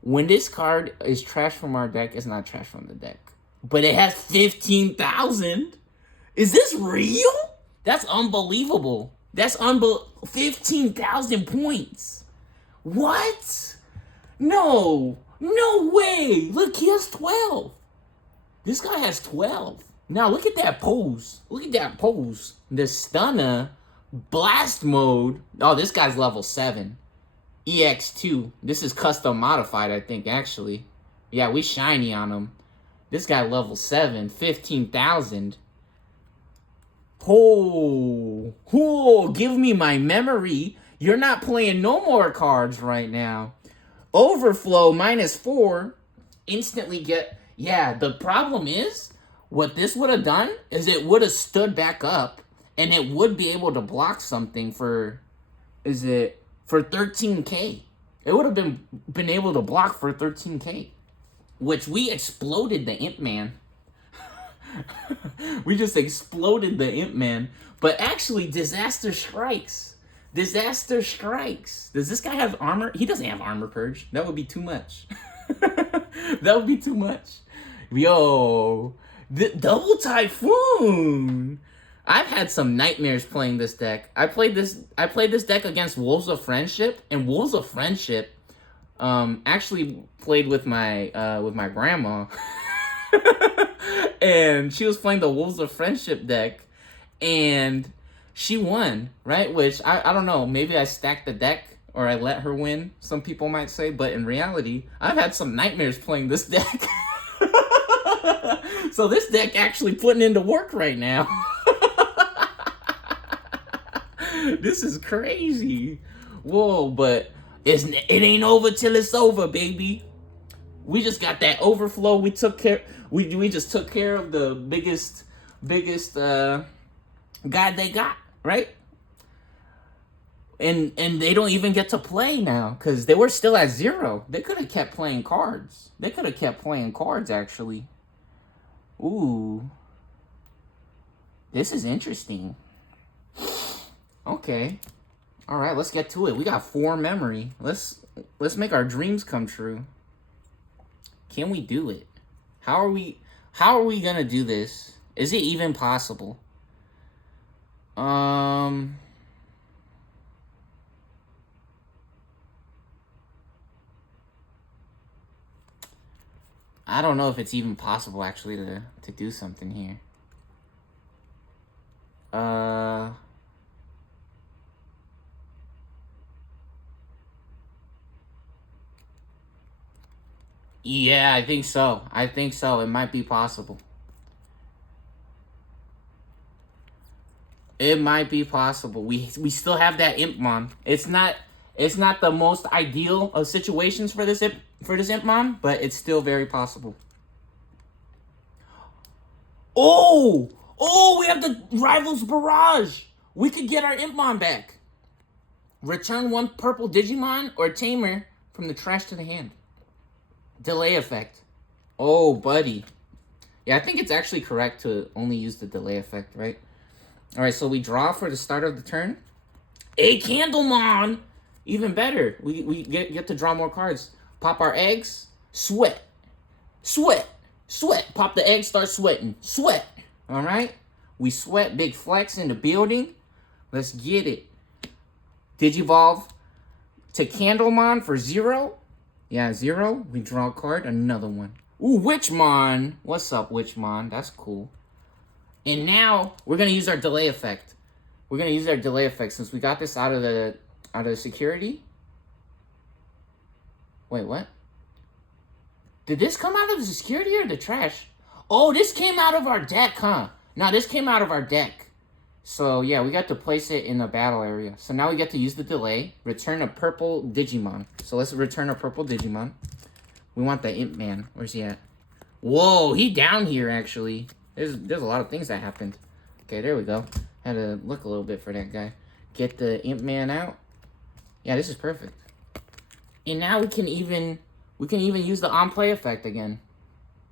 When this card is trash from our deck, it's not trash from the deck. But it has 15,000. Is this real? That's unbelievable. That's 15,000 points. What? No. No way. Look, he has 12. This guy has 12. Now, look at that pose. Look at that pose. The Stunner. Blast mode. Oh, this guy's level 7. EX2. This is custom modified, I think, actually. Yeah, we shiny on him. This guy level 7. 15,000. Oh, give me my memory. You're not playing no more cards right now. Overflow -4. Instantly get... Yeah, the problem is, what this would have done is it would have stood back up and it would be able to block something for... For 13k. It would have been able to block for 13k. Which we exploded the Imp Man. We just exploded the Imp Man. But actually, Disaster Strikes. Disaster Strikes. Does this guy have armor? He doesn't have Armor Purge. That would be too much. That would be too much. Yo. Double Typhoon. I've had some nightmares playing this deck. I played this deck against Wolves of Friendship. And Wolves of Friendship actually played with my grandma. And she was playing the Wolves of Friendship deck, and she won, right? Which, I don't know, maybe I stacked the deck, or I let her win, some people might say, but in reality, I've had some nightmares playing this deck. So this deck actually putting into work right now. This is crazy. Whoa, but it ain't over till it's over, baby. We just got that overflow. We took care. We just took care of the biggest guy they got, right? And they don't even get to play now because they were still at 0. They could have kept playing cards. They could have kept playing cards, actually. Ooh, this is interesting. Okay, all right, let's get to it. We got 4 memory. Let's make our dreams come true. Can we do it? How are we gonna do this? Is it even possible? I don't know if it's even possible actually to do something here. Yeah, I think so. I think so. It might be possible. It might be possible. We still have that Impmon. It's not the most ideal of situations for this Impmon, but it's still very possible. Oh! Oh, we have the Rivals Barrage! We could get our Impmon back. Return one purple Digimon or Tamer from the trash to the hand. Delay effect. Oh, buddy. Yeah, I think it's actually correct to only use the delay effect, right? Alright, so we draw for the start of the turn. A Candlemon! Even better. We get to draw more cards. Pop our eggs. Sweat. Sweat. Sweat. Pop the egg, start sweating. Sweat. Alright? We sweat. Big flex in the building. Let's get it. Digivolve to Candlemon for 0. Yeah, 0. We draw a card. Another one. Ooh, Witchmon. What's up, Witchmon? That's cool. And now we're gonna use our delay effect. We're gonna use our delay effect since we got this out of the security. Wait, what? Did this come out of the security or the trash? Oh, this came out of our deck, huh? No, this came out of our deck. So yeah, we got to place it in the battle area. So now we get to use the delay. Return a purple Digimon. So let's return a purple Digimon. We want the Imp Man. Where's he at? Whoa, he down here actually. There's a lot of things that happened. Okay, there we go. Had to look a little bit for that guy. Get the Imp Man out. Yeah, this is perfect. And now we can even use the on play effect again.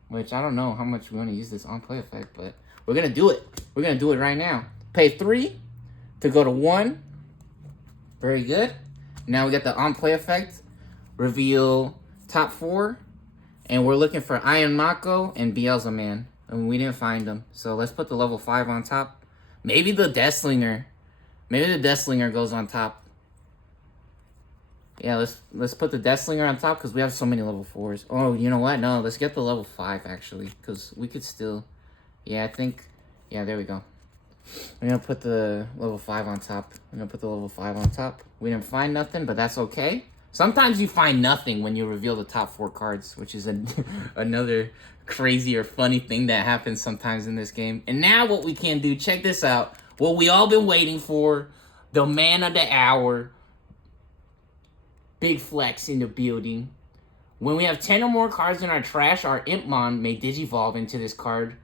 Which I don't know how much we want to use this on play effect, but we're gonna do it. We're gonna do it right now. Pay 3 to go to 1. Very good. Now we got the on play effect. Reveal top 4. And we're looking for Iron Mako and beelzemon. And we didn't find them. So let's put the level 5 on top. Maybe the Deathslinger. Maybe the Deathslinger goes on top. Yeah, let's put the Deathslinger on top because we have so many level 4s. Oh, you know what? No, let's get the level 5 actually. Because we could still... Yeah, I think... Yeah, there we go. We're going to put the level 5 on top. We're going to put the level 5 on top. We didn't find nothing, but that's okay. Sometimes you find nothing when you reveal the top 4 cards, which is another crazy or funny thing that happens sometimes in this game. And now what we can do, check this out. What we all been waiting for, the man of the hour. Big flex in the building. When we have 10 or more cards in our trash, our Impmon may digivolve into this card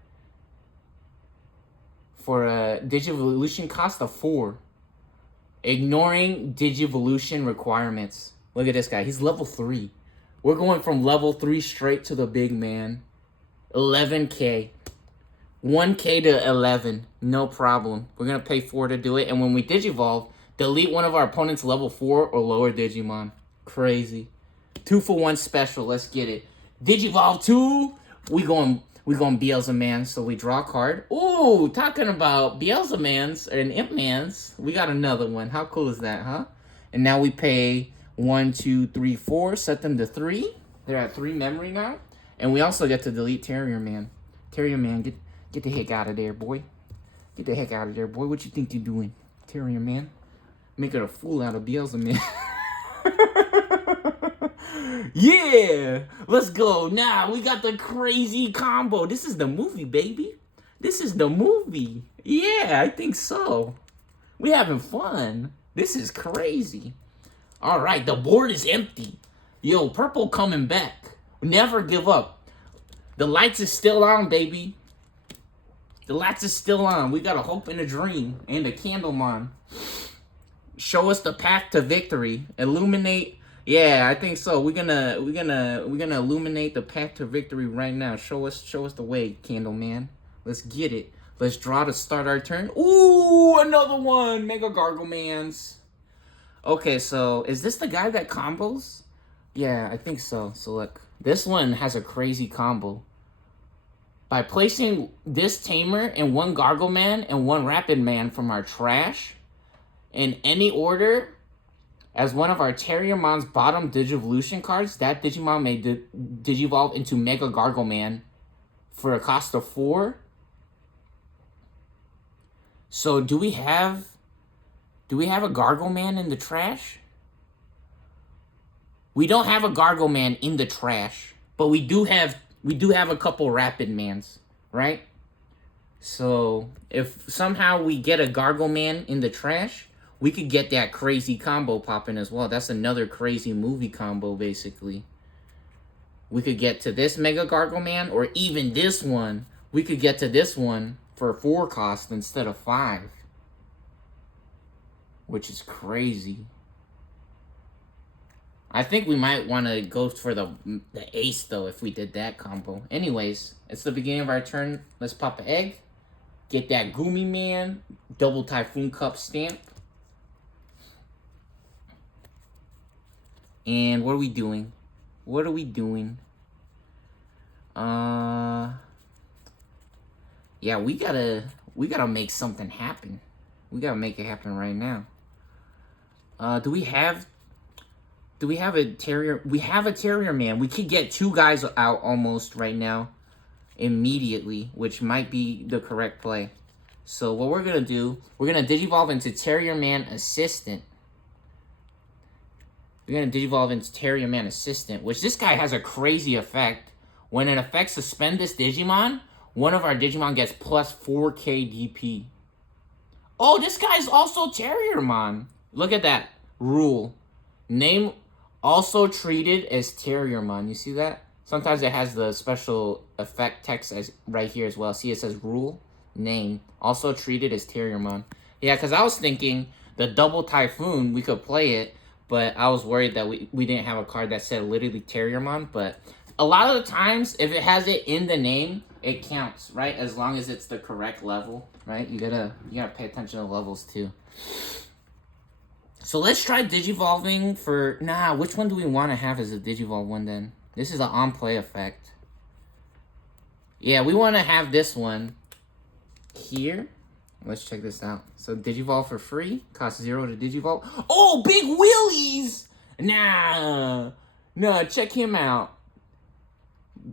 for a Digivolution cost of 4. Ignoring Digivolution requirements. Look at this guy. He's level 3. We're going from level 3 straight to the big man. 11k. 1k to 11. No problem. We're going to pay 4 to do it. And when we Digivolve, delete one of our opponent's level 4 or lower Digimon. Crazy. 2 for 1 special. Let's get it. Digivolve 2. We going beelzemon. So we draw a card. Ooh, talking about beelzemons and Impmans. We got another one. How cool is that, huh? And now we pay 1, 2, 3, 4. Set them to 3. They're at 3 memory now. And we also get to delete Terrier Man. Terrier Man, get the heck out of there, boy. Get the heck out of there, boy. What you think you're doing, Terrier Man? Making a fool out of beelzemon. Yeah, let's go. Now we got the crazy combo. This is the movie, baby. This is the movie. Yeah, I think so. We having fun. This is crazy. All right, the board is empty. Yo, purple coming back. Never give up. The lights is still on, baby. The lights is still on. We got a hope and a dream and a Candlemon. Show us the path to victory. Illuminate. Yeah, I think so. We're gonna illuminate the path to victory right now. Show us the way, Candleman. Let's get it. Let's draw to start our turn. Ooh, another one. Mega Garglemans. Okay, so is this the guy that combos? Yeah, I think so. So look, this one has a crazy combo. By placing this Tamer and 1 Gargleman and 1 Rapid Man from our trash in any order As one of our Terriermon's bottom Digivolution cards, that Digimon may Digivolve into Mega Gargleman for a cost of 4. So do we have a Gargleman in the trash? We don't have a Gargleman in the trash, but we do have a couple Rapid Mans, right? So if somehow we get a Gargleman in the trash, we could get that crazy combo popping as well. That's another crazy movie combo, basically. We could get to this Mega Gargleman, or even this one. We could get to this one for 4 cost instead of 5. Which is crazy. I think we might want to go for the ace, though, if we did that combo. Anyways, it's the beginning of our turn. Let's pop an egg. Get that Gumi Man. Double Typhoon Cup stamp. And what are we doing? What are we doing? Yeah, we gotta make something happen. We gotta make it happen right now. Do we have a Terrier? We have a Terrier Man. We could get 2 guys out almost right now, immediately, which might be the correct play. So what we're gonna do, we're gonna Digivolve into Terrier Man Assistant. We're gonna Digivolve into Terrier Man Assistant, which this guy has a crazy effect. When an effect suspend this Digimon, one of our Digimon gets plus 4k DP. Oh, this guy's also Terriermon. Look at that rule. Name also treated as Terriermon. You see that? Sometimes it has the special effect text as right here as well. See, it says rule, name, also treated as Terriermon. Yeah, because I was thinking the double Typhoon, we could play it, but I was worried that we didn't have a card that said literally Terriermon. But a lot of the times, if it has it in the name, it counts, right? As long as it's the correct level, right? You gotta pay attention to levels too. So let's try Digivolving for... Nah, which one do we want to have as a Digivolve one then? This is an on-play effect. Yeah, we want to have this one here. Let's check this out. So Digivolve for free. Costs 0 to Digivolve. Oh, Big Willies! Nah, check him out.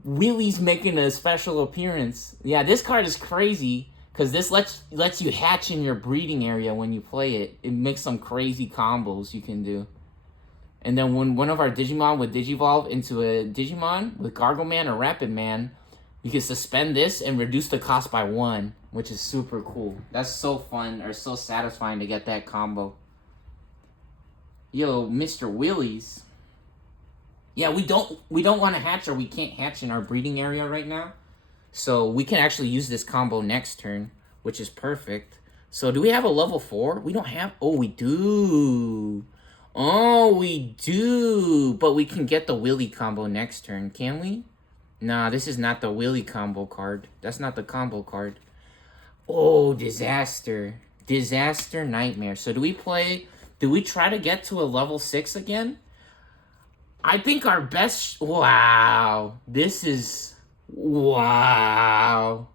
Willie's making a special appearance. Yeah, this card is crazy because this lets you hatch in your breeding area when you play it. It makes some crazy combos you can do. And then when one of our Digimon would Digivolve into a Digimon with Gargleman or Rapid Man, you can suspend this and reduce the cost by 1, which is super cool. That's so fun or so satisfying to get that combo. Yo, Mr. Willies. Yeah, we don't want to hatch, or we can't hatch in our breeding area right now. So we can actually use this combo next turn, which is perfect. So do we have a level 4? We don't have... Oh, we do. Oh, we do. But we can get the Willy combo next turn, can we? Nah, this is not the Willy combo card. That's not the combo card. Oh, Disaster. Disaster Nightmare. So do we try to get to a level 6 again? I think our best... Wow. This is... Wow.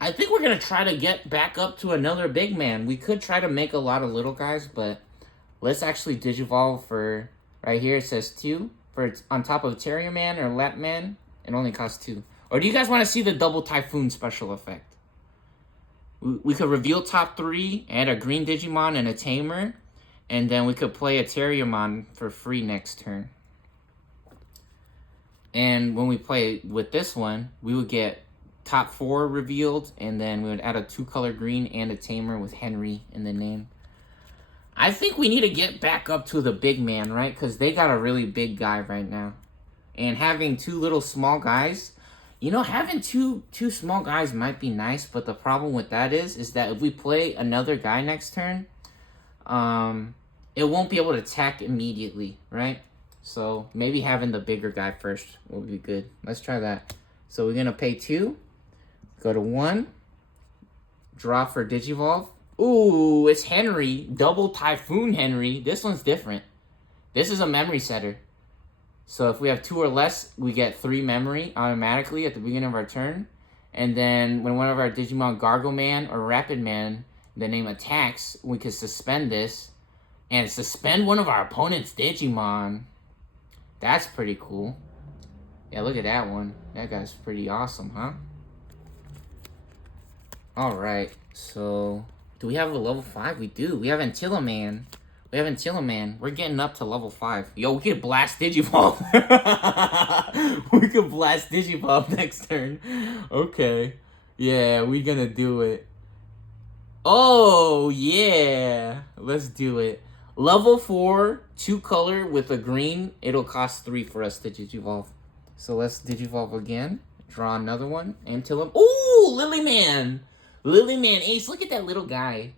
I think we're going to try to get back up to another big man. We could try to make a lot of little guys, but let's actually Digivolve for... Right here it says 2. For on top of Terrier Man or Lap Man, it only costs 2. Or do you guys want to see the double Typhoon special effect? We could reveal top 3, add a green Digimon and a Tamer, and then we could play a Terriermon for free next turn. And when we play with this one, we would get top 4 revealed, and then we would add a 2-color green and a Tamer with Henry in the name. I think we need to get back up to the big man, right? Because they got a really big guy right now. And having 2 little small guys, you know, having two small guys might be nice, but the problem with that is that if we play another guy next turn, it won't be able to attack immediately, right? So maybe having the bigger guy first will be good. Let's try that. So we're going to pay 2, go to 1, draw for Digivolve. Ooh, it's Henry, double Typhoon Henry. This one's different. This is a memory setter. So if we have 2 or less, we get 3 memory automatically at the beginning of our turn. And then when one of our Digimon Gargleman or Rapid Man the name attacks, we could suspend this and suspend one of our opponent's Digimon. That's pretty cool. Yeah, look at that one. That guy's pretty awesome, huh? Alright, so do we have a level 5? We do. We have Antillaman. We're getting up to level 5. Yo, we could blast Digivolve. We could blast Digivolve next turn. Okay. Yeah, we're gonna do it. Oh, yeah. Let's do it. Level 4, 2 color with a green. It'll cost 3 for us to Digivolve. So let's Digivolve again. Draw another one. Antillaman. Ooh, Lilyman. Lilyman Ace. Look at that little guy.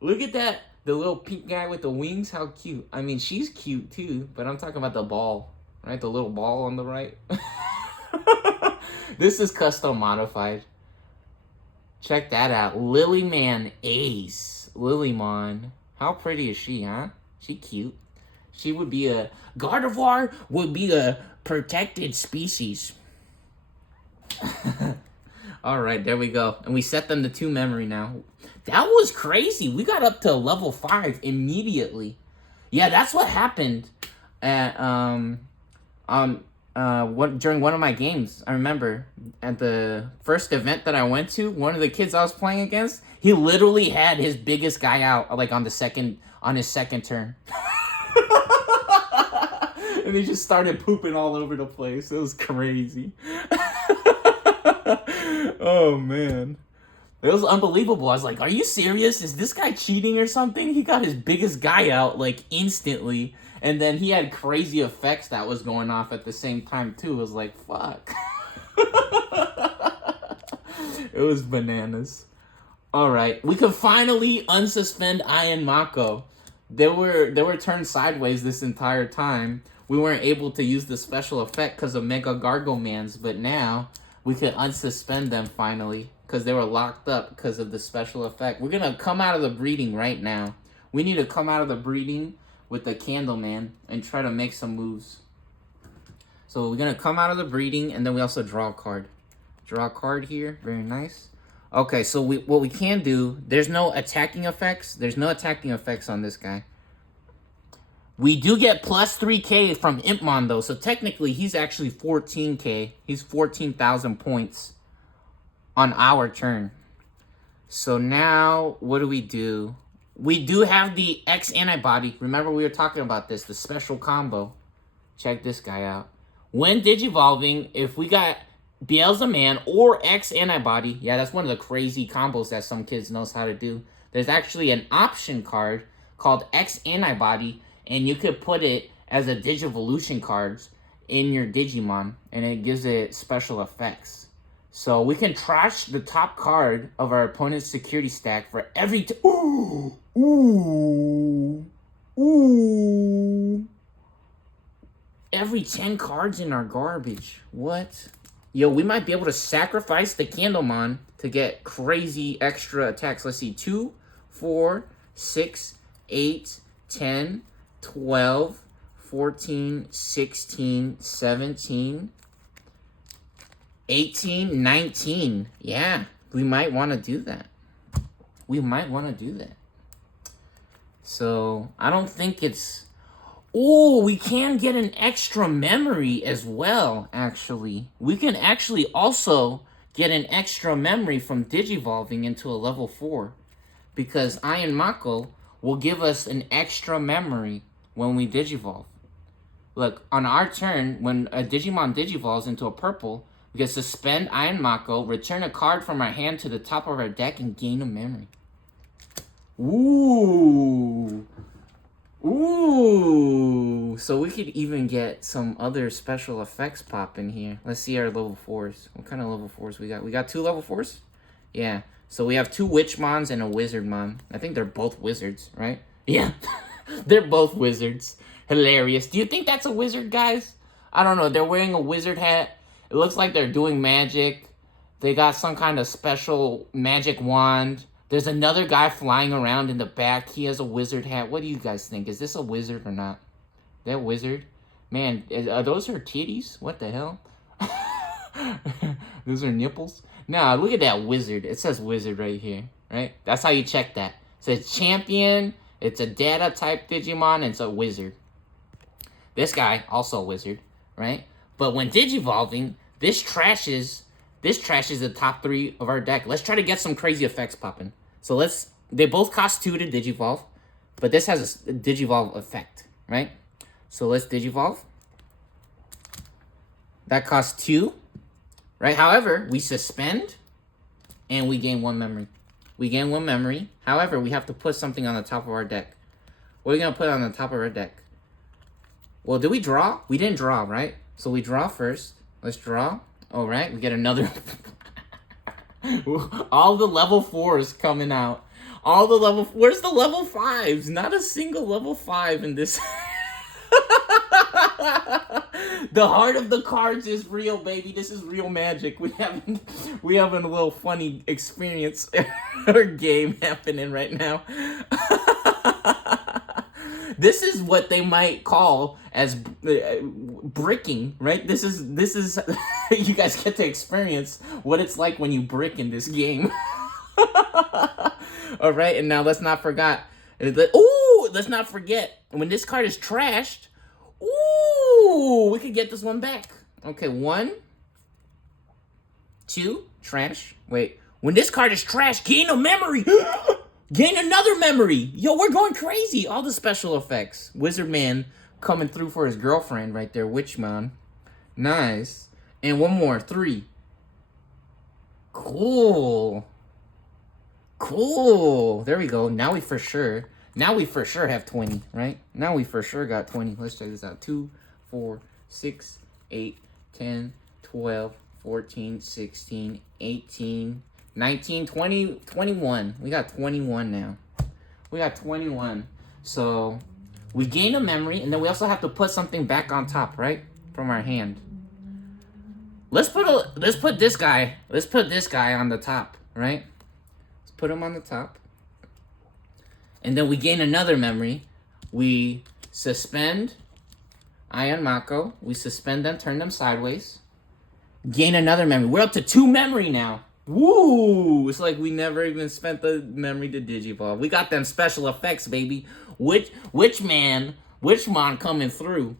Look at that. The little pink guy with the wings, how cute. I mean, she's cute too, but I'm talking about the ball, right? The little ball on the right. This is custom modified. Check that out. Lilyman Ace. Lilymon. How pretty is she, huh? She cute. She would be a... Gardevoir would be a protected species. Alright, there we go. And we set them to 2 memory now. That was crazy. We got up to level 5 immediately. Yeah, that's what happened at during one of my games. I remember at the first event that I went to, one of the kids I was playing against, he literally had his biggest guy out like on his second turn. And he just started pooping all over the place. It was crazy. Oh man. It was unbelievable. I was like, are you serious? Is this guy cheating or something? He got his biggest guy out, like, instantly. And then he had crazy effects that was going off at the same time, too. It was like, fuck. It was bananas. Alright. We could finally unsuspend Ian Mako. They were turned sideways this entire time. We weren't able to use the special effect because of Mega Gargomans. But now, we could unsuspend them finally. Because they were locked up because of the special effect. We're going to come out of the breeding right now. We need to come out of the breeding with the Candleman and try to make some moves. So we're going to come out of the breeding and then we also draw a card. Draw a card here. Very nice. Okay, so what we can do, there's no attacking effects. There's no attacking effects on this guy. We do get plus 3k from Impmon though. So technically he's actually 14k. He's 14,000 points on our turn. So now, what do? We do have the X antibody. Remember we were talking about this, the special combo. Check this guy out. When Digivolving, if we got beelzemon or X antibody, yeah, that's one of the crazy combos that some kids knows how to do. There's actually an option card called X antibody, and you could put it as a Digivolution cards in your Digimon, and it gives it special effects. So we can trash the top card of our opponent's security stack for every... Ooh! Every 10 cards in our garbage. What? Yo, we might be able to sacrifice the Candlemon to get crazy extra attacks. Let's see. 2, 4, 6, 8, 10, 12, 14, 16, 17... 18, 19. Yeah, we might want to do that. So, I don't think it's... Oh, we can get an extra memory as well, actually. We can actually also get an extra memory from Digivolving into a level 4. Because Ian Mako will give us an extra memory when we Digivolve. Look, on our turn, when a Digimon Digivolves into a purple... We can suspend Ian Mako, return a card from our hand to the top of our deck, and gain a memory. Ooh. So we could even get some other special effects pop in here. Let's see our level 4s. What kind of level 4s we got? We got 2 level 4s? Yeah. So we have 2 Witchmons and a Wizardmon. I think they're both wizards, right? Yeah. They're both wizards. Hilarious. Do you think that's a wizard, guys? I don't know. They're wearing a wizard hat. It looks like they're doing magic. They got some kind of special magic wand. There's another guy flying around in the back. He has a wizard hat. What do you guys think? Is this a wizard or not? That wizard? Man, are those her titties? What the hell? Those are nipples? Nah, look at that wizard. It says wizard right here. right? That's how you check that. So it's champion, it's a data type Digimon, and it's a wizard. This guy, also a wizard, right? But when Digivolving, this trashes the top 3 of our deck. Let's try to get some crazy effects popping. So they both cost 2 to Digivolve, but this has a Digivolve effect, right? So let's Digivolve. That costs 2, right? However, we suspend, and we gain 1 memory. We gain 1 memory. However, we have to put something on the top of our deck. What are we going to put on the top of our deck? Well, did we draw? We didn't draw, right? So we draw first. Let's draw. All right, we get another. All the level 4s coming out. All the level. Where's the level 5s? Not a single level 5 in this. The heart of the cards is real, baby. This is real magic. We having a little funny experience or game happening right now. This is what they might call as bricking, right? This is you guys get to experience what it's like when you brick in this game. All right, and now let's not forget when this card is trashed. Ooh, we could get this one back. Okay, 1, 2, trash. Wait, when this card is trash, gain a memory. Gain another memory. Yo, we're going crazy. All the special effects. Wizard Man coming through for his girlfriend right there, Witchmon. Nice. And one more, 3. Cool. Cool. There we go. Now we for sure have 20, right? Now we for sure got 20. Let's check this out. 2, 4, 6, 8, 10, 12, 14, 16, 18, 19, 20, 21. We got 21 now. We got 21. So we gain a memory, and then we also have to put something back on top, right? From our hand. Let's put this guy on the top, right? Let's put him on the top. And then we gain another memory. We suspend Ion Mako. We suspend them, turn them sideways. Gain another memory. We're up to 2 memory now. Woo! It's like we never even spent the memory to Digivolve. We got them special effects, baby. Witchmon coming through,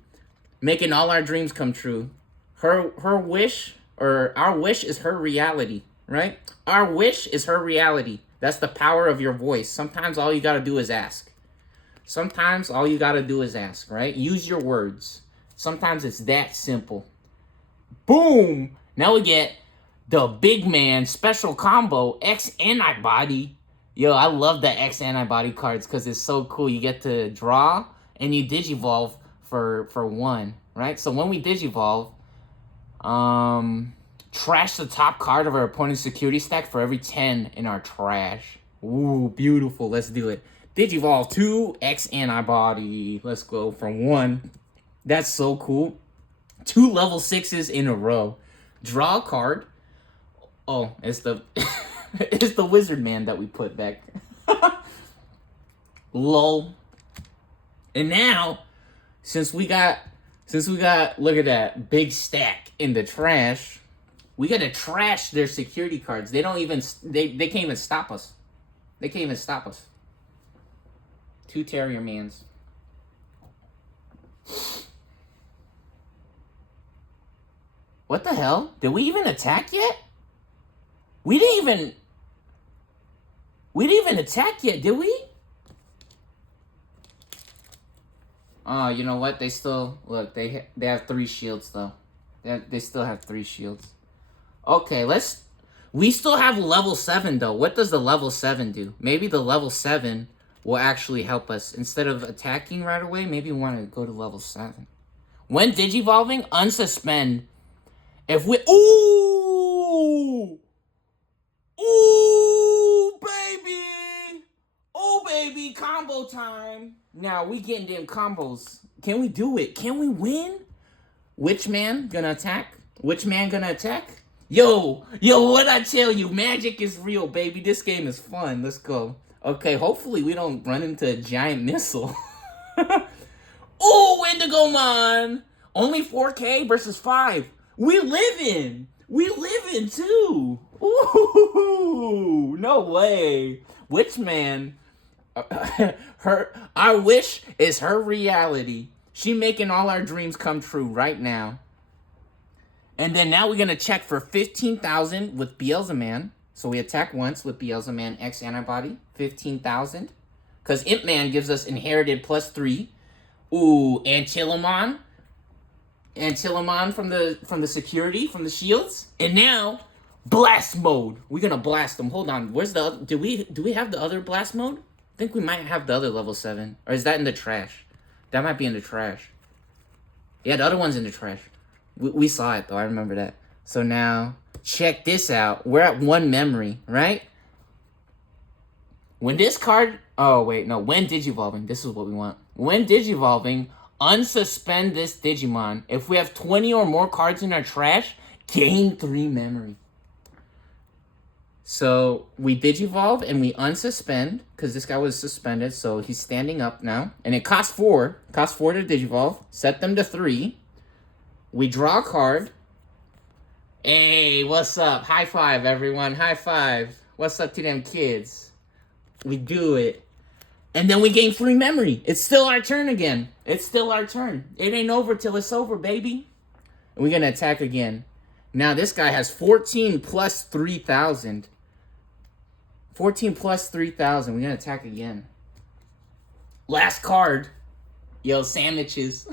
making all our dreams come true. Her wish, or our wish, is her reality, right? Our wish is her reality. That's the power of your voice. Sometimes all you gotta do is ask. Sometimes all you gotta do is ask, right? Use your words. Sometimes it's that simple. Boom! Now we get the big man special combo, X Antibody. Yo, I love the X Antibody cards because it's so cool. You get to draw and you Digivolve for 1, right? So when we Digivolve, trash the top card of our opponent's security stack for every 10 in our trash. Ooh, beautiful. Let's do it. Digivolve 2, X Antibody. Let's go from 1. That's so cool. 2 level 6s in a row. Draw a card. Oh, it's the it's the Wizard Man that we put back. Lol. And now, since we got look at that big stack in the trash, we gotta trash their security cards. They can't even stop us. They can't even stop us. 2 Terrier Mans. What the hell? Did we even attack yet? We didn't even attack yet, did we? Oh, you know what? They still look. They have 3 shields though. They still have 3 shields. Okay, we still have level 7 though. What does the level 7 do? Maybe the level 7 will actually help us. Instead of attacking right away, maybe we want to go to level 7. When Digivolving, unsuspend. If we... Ooh! Ooh, baby! Oh, baby, combo time. Now, we getting them combos. Can we do it? Can we win? Witchman gonna attack? Witchman gonna attack? Yo, what I tell you? Magic is real, baby. This game is fun. Let's go. Okay, hopefully we don't run into a giant missile. Oh, Indigomon! Only 4K versus 5. We live in too. Ooh. Ooh, no way. Witchman. Our wish is her reality. She making all our dreams come true right now. And then now we're going to check for 15,000 with beelzemon. So we attack once with beelzemon X antibody. 15,000. Because Imp Man gives us inherited +3. Ooh, Antilimon. Antilimon from the security, from the shields. And now, blast mode. We're going to blast them. Hold on. Where's the other? Do we have the other blast mode? I think we might have the other level 7. Or is that in the trash? That might be in the trash. Yeah, the other one's in the trash. We saw it, though. I remember that. So now, check this out. We're at 1 memory, right? When this card... Oh, wait, no. When Digivolving. This is what we want. When Digivolving, unsuspend this Digimon. If we have 20 or more cards in our trash, gain 3 memory. So, we Digivolve and we unsuspend, because this guy was suspended, so he's standing up now. And it costs 4. Costs 4 to Digivolve. Set them to 3. We draw a card. Hey, what's up? High five, everyone. High five. What's up to them kids? We do it. And then we gain 3 memory. It's still our turn again. It's still our turn. It ain't over till it's over, baby. And we're going to attack again. Now, this guy has 14 plus 3,000. 14 plus 3,000. We're going to attack again. Last card. Yo, sandwiches.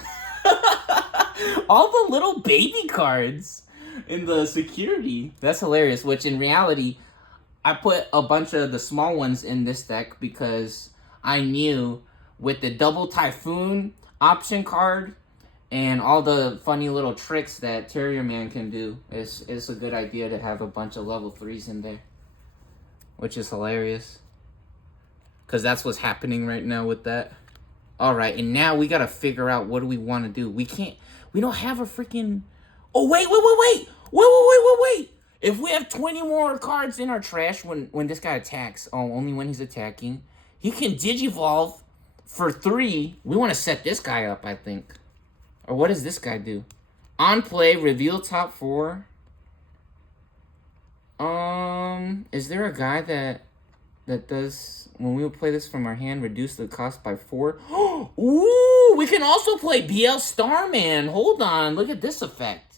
All the little baby cards in the security. That's hilarious. Which, in reality, I put a bunch of the small ones in this deck because I knew with the double typhoon option card and all the funny little tricks that Terrier Man can do, it's a good idea to have a bunch of level 3s in there. Which is hilarious. Because that's what's happening right now with that. Alright, and now we gotta figure out what do we want to do. We don't have a freaking... Oh, wait. If we have 20 more cards in our trash when this guy attacks, only when he's attacking, he can Digivolve for 3. We want to set this guy up, I think. Or what does this guy do? On play, reveal top 4. Is there a guy that does, when we play this from our hand, reduce the cost by 4? Ooh, we can also play BL Starman. Hold on, look at this effect.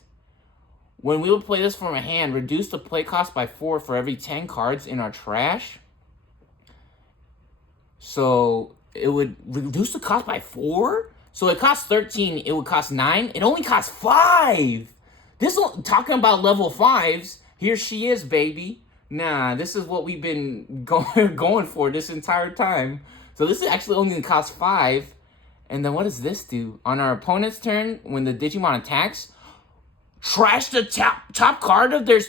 When we would play this from our hand, reduce the play cost by 4 for every 10 cards in our trash. So it would reduce the cost by 4? So it costs 13, it would cost 9. It only costs 5. This talking about level 5s. Here she is, baby. Nah, this is what we've been going for this entire time. So this is actually only going to cost 5. And then what does this do? On our opponent's turn, when the Digimon attacks, trash the top card of their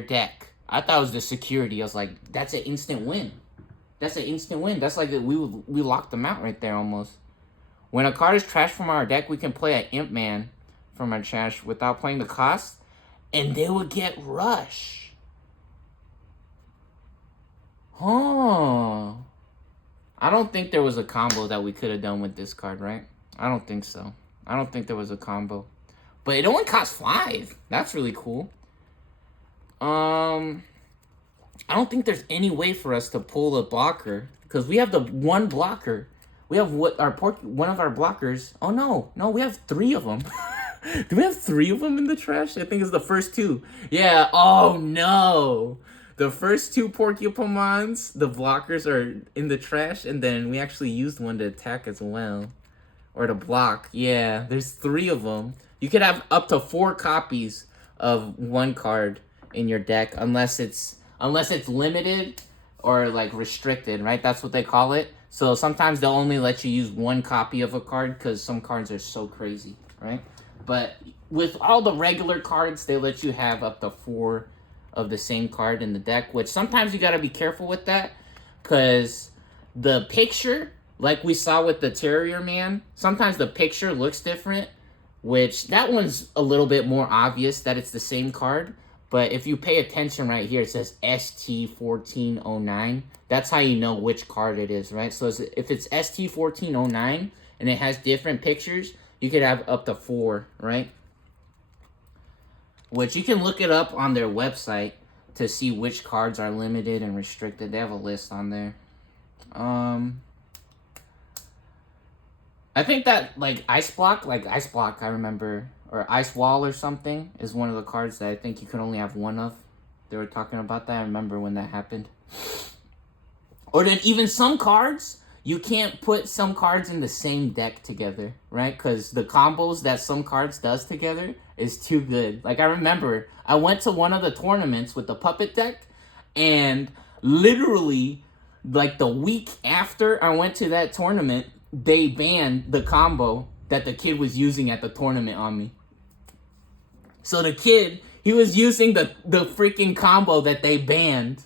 deck. I thought it was the security. I was like, that's an instant win. That's an instant win. That's like we locked them out right there almost. When a card is trashed from our deck, we can play an Imp Man from our trash without playing the cost, and they would get Rush. Huh. I don't think there was a combo that we could have done with this card, right? I don't think so. I don't think there was a combo. But it only costs 5. That's really cool. I don't think there's any way for us to pull a blocker because we have the one blocker. We have one of our blockers. Oh no, we have 3 of them. Do we have 3 of them in the trash? I think it's the first 2. Yeah. Oh no, the first 2 Porcupamons, the blockers are in the trash, and then we actually used one to attack as well, or to block. Yeah, there's 3 of them. You could have up to 4 copies of one card in your deck, unless it's limited or like restricted, right? That's what they call it. So sometimes they'll only let you use 1 copy of a card because some cards are so crazy, right? But with all the regular cards, they let you have up to 4 of the same card in the deck, which sometimes you got to be careful with that because the picture, like we saw with the Terrier Man, sometimes the picture looks different, which that one's a little bit more obvious that it's the same card. But if you pay attention right here, it says ST1409. That's how you know which card it is, right? So if it's ST1409 and it has different pictures, you could have up to 4, right? Which you can look it up on their website. to see which cards are limited and restricted. They have a list on there. I think that, like, Ice Block, I remember, or Ice Wall or something, is one of the cards that I think you can only have one of. They were talking about that. I remember when that happened. Or then even some cards, you can't put some cards in the same deck together, right? Because the combos that some cards does together is too good. Like, I remember, I went to one of the tournaments with the puppet deck, and literally, like, the week after I went to that tournament, they banned the combo that the kid was using at the tournament on me. So the kid, he was using the freaking combo that they banned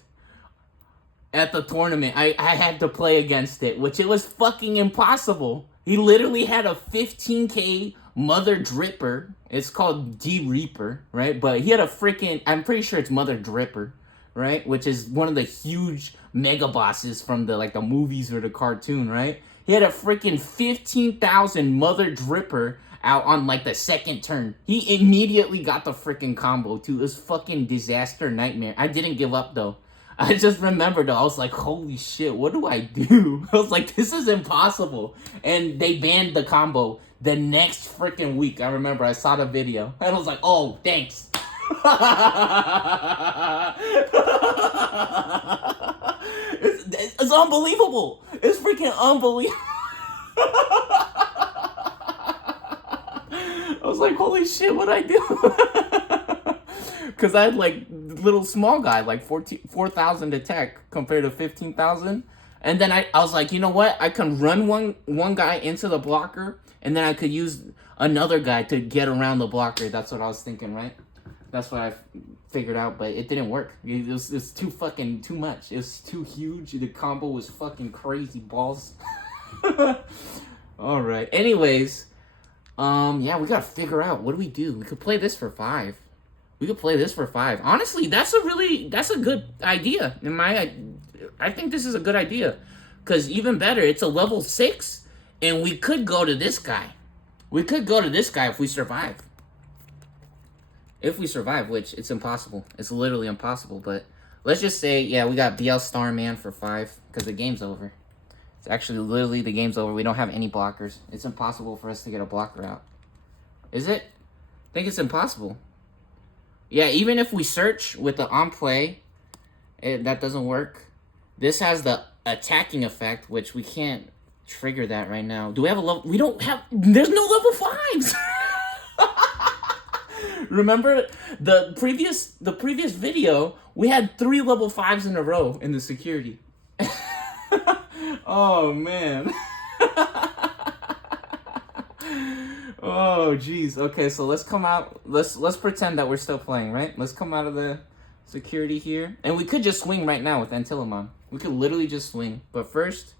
at the tournament. I had to play against it, which it was fucking impossible. He literally had a 15k Mother Dripper. It's called D-Reaper, right? But he had a freaking, I'm pretty sure it's Mother Dripper, right? Which is one of the huge mega bosses from the, like, the movies or the cartoon, right? He had a freaking 15,000 Mother Dripper out on, like, the second turn. He immediately got the freaking combo, too. It was fucking disaster nightmare. I didn't give up, though. I just remembered, though, I was like, holy shit, what do I do? I was like, this is impossible. And they banned the combo the next freaking week. I remember, I saw the video. And I was like, oh, thanks. It's unbelievable. It's freaking unbelievable. I was like, holy shit, what'd I do? Because I had, like, little small guy, like 4,000 attack compared to 15,000. And then I was like, you know what? I can run one guy into the blocker, and then I could use another guy to get around the blocker. That's what I was thinking, right? That's what I figured out, but it didn't work. It was too much. It was too huge. The combo was fucking crazy balls. All right. Anyways, yeah, we gotta figure out, what do we do? We could play this for 5. Honestly, that's a good idea. I think this is a good idea, because even better, it's a level 6, and we could go to this guy. If we survive. If we survive, which it's impossible. It's literally impossible, but let's just say, yeah, we got BL Starman for 5, because the game's over. It's actually literally the game's over. We don't have any blockers. It's impossible for us to get a blocker out. Is it? I think it's impossible. Yeah, even if we search with the on play, that doesn't work. This has the attacking effect, which we can't trigger that right now. Do we have a level? We don't have. There's no level 5s. Remember the previous video? We had 3 level 5s in a row in the security. Oh man. Oh jeez. Okay, so let's come out. Let's pretend that we're still playing, right? Let's come out of the security here, and we could just swing right now with Antilamon. We could literally just swing. But first,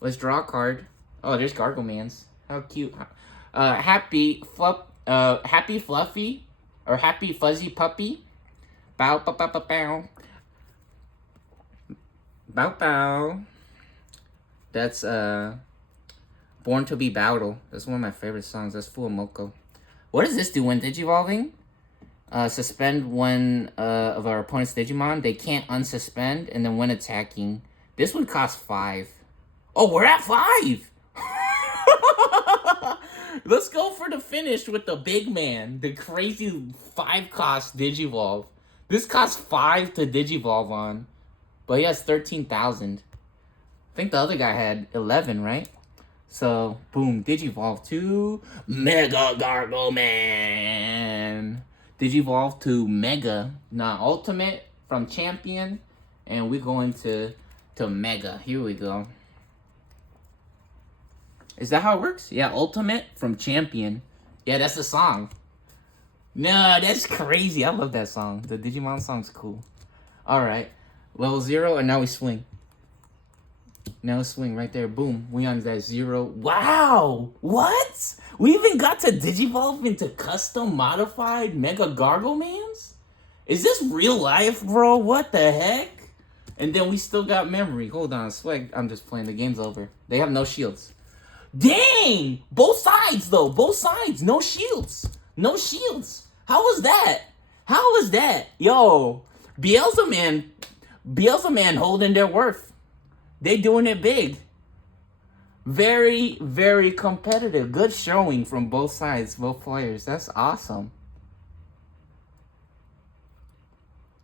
let's draw a card. Oh, there's Garglemans. How cute. Happy Fluffy or Happy Fuzzy Puppy. Bow bow bow bow bow. Bow bow. That's Born to be Bowdle. That's one of my favorite songs. That's Fuamoko. What does this do when Digivolving? Suspend one of our opponent's Digimon. They can't unsuspend, and then when attacking, this would cost 5. Oh, we're at 5! Let's go for the finish with the big man. The crazy 5-cost Digivolve. This costs 5 to Digivolve on. But he has 13,000. I think the other guy had 11, right? So, boom, Digivolve to Mega Gargleman. Digivolve to Mega. Now, Ultimate from Champion. And we're going to Mega. Here we go. Is that how it works? Yeah, Ultimate from Champion. Yeah, that's the song. No, that's crazy. I love that song. The Digimon song's cool. Alright. Level 0, and now we swing. Now swing right there. Boom. We on that 0. Wow! What? We even got to Digivolve into custom modified Mega Garglemans? Is this real life, bro? What the heck? And then we still got memory. Hold on. Swag. I'm just playing. The game's over. They have no shields. Dang! Both sides, though. Both sides. No shields. No shields. How was that? How was that? Yo. Beelzemon holding their worth. They doing it big. Very, very competitive. Good showing from both sides, both players. That's awesome.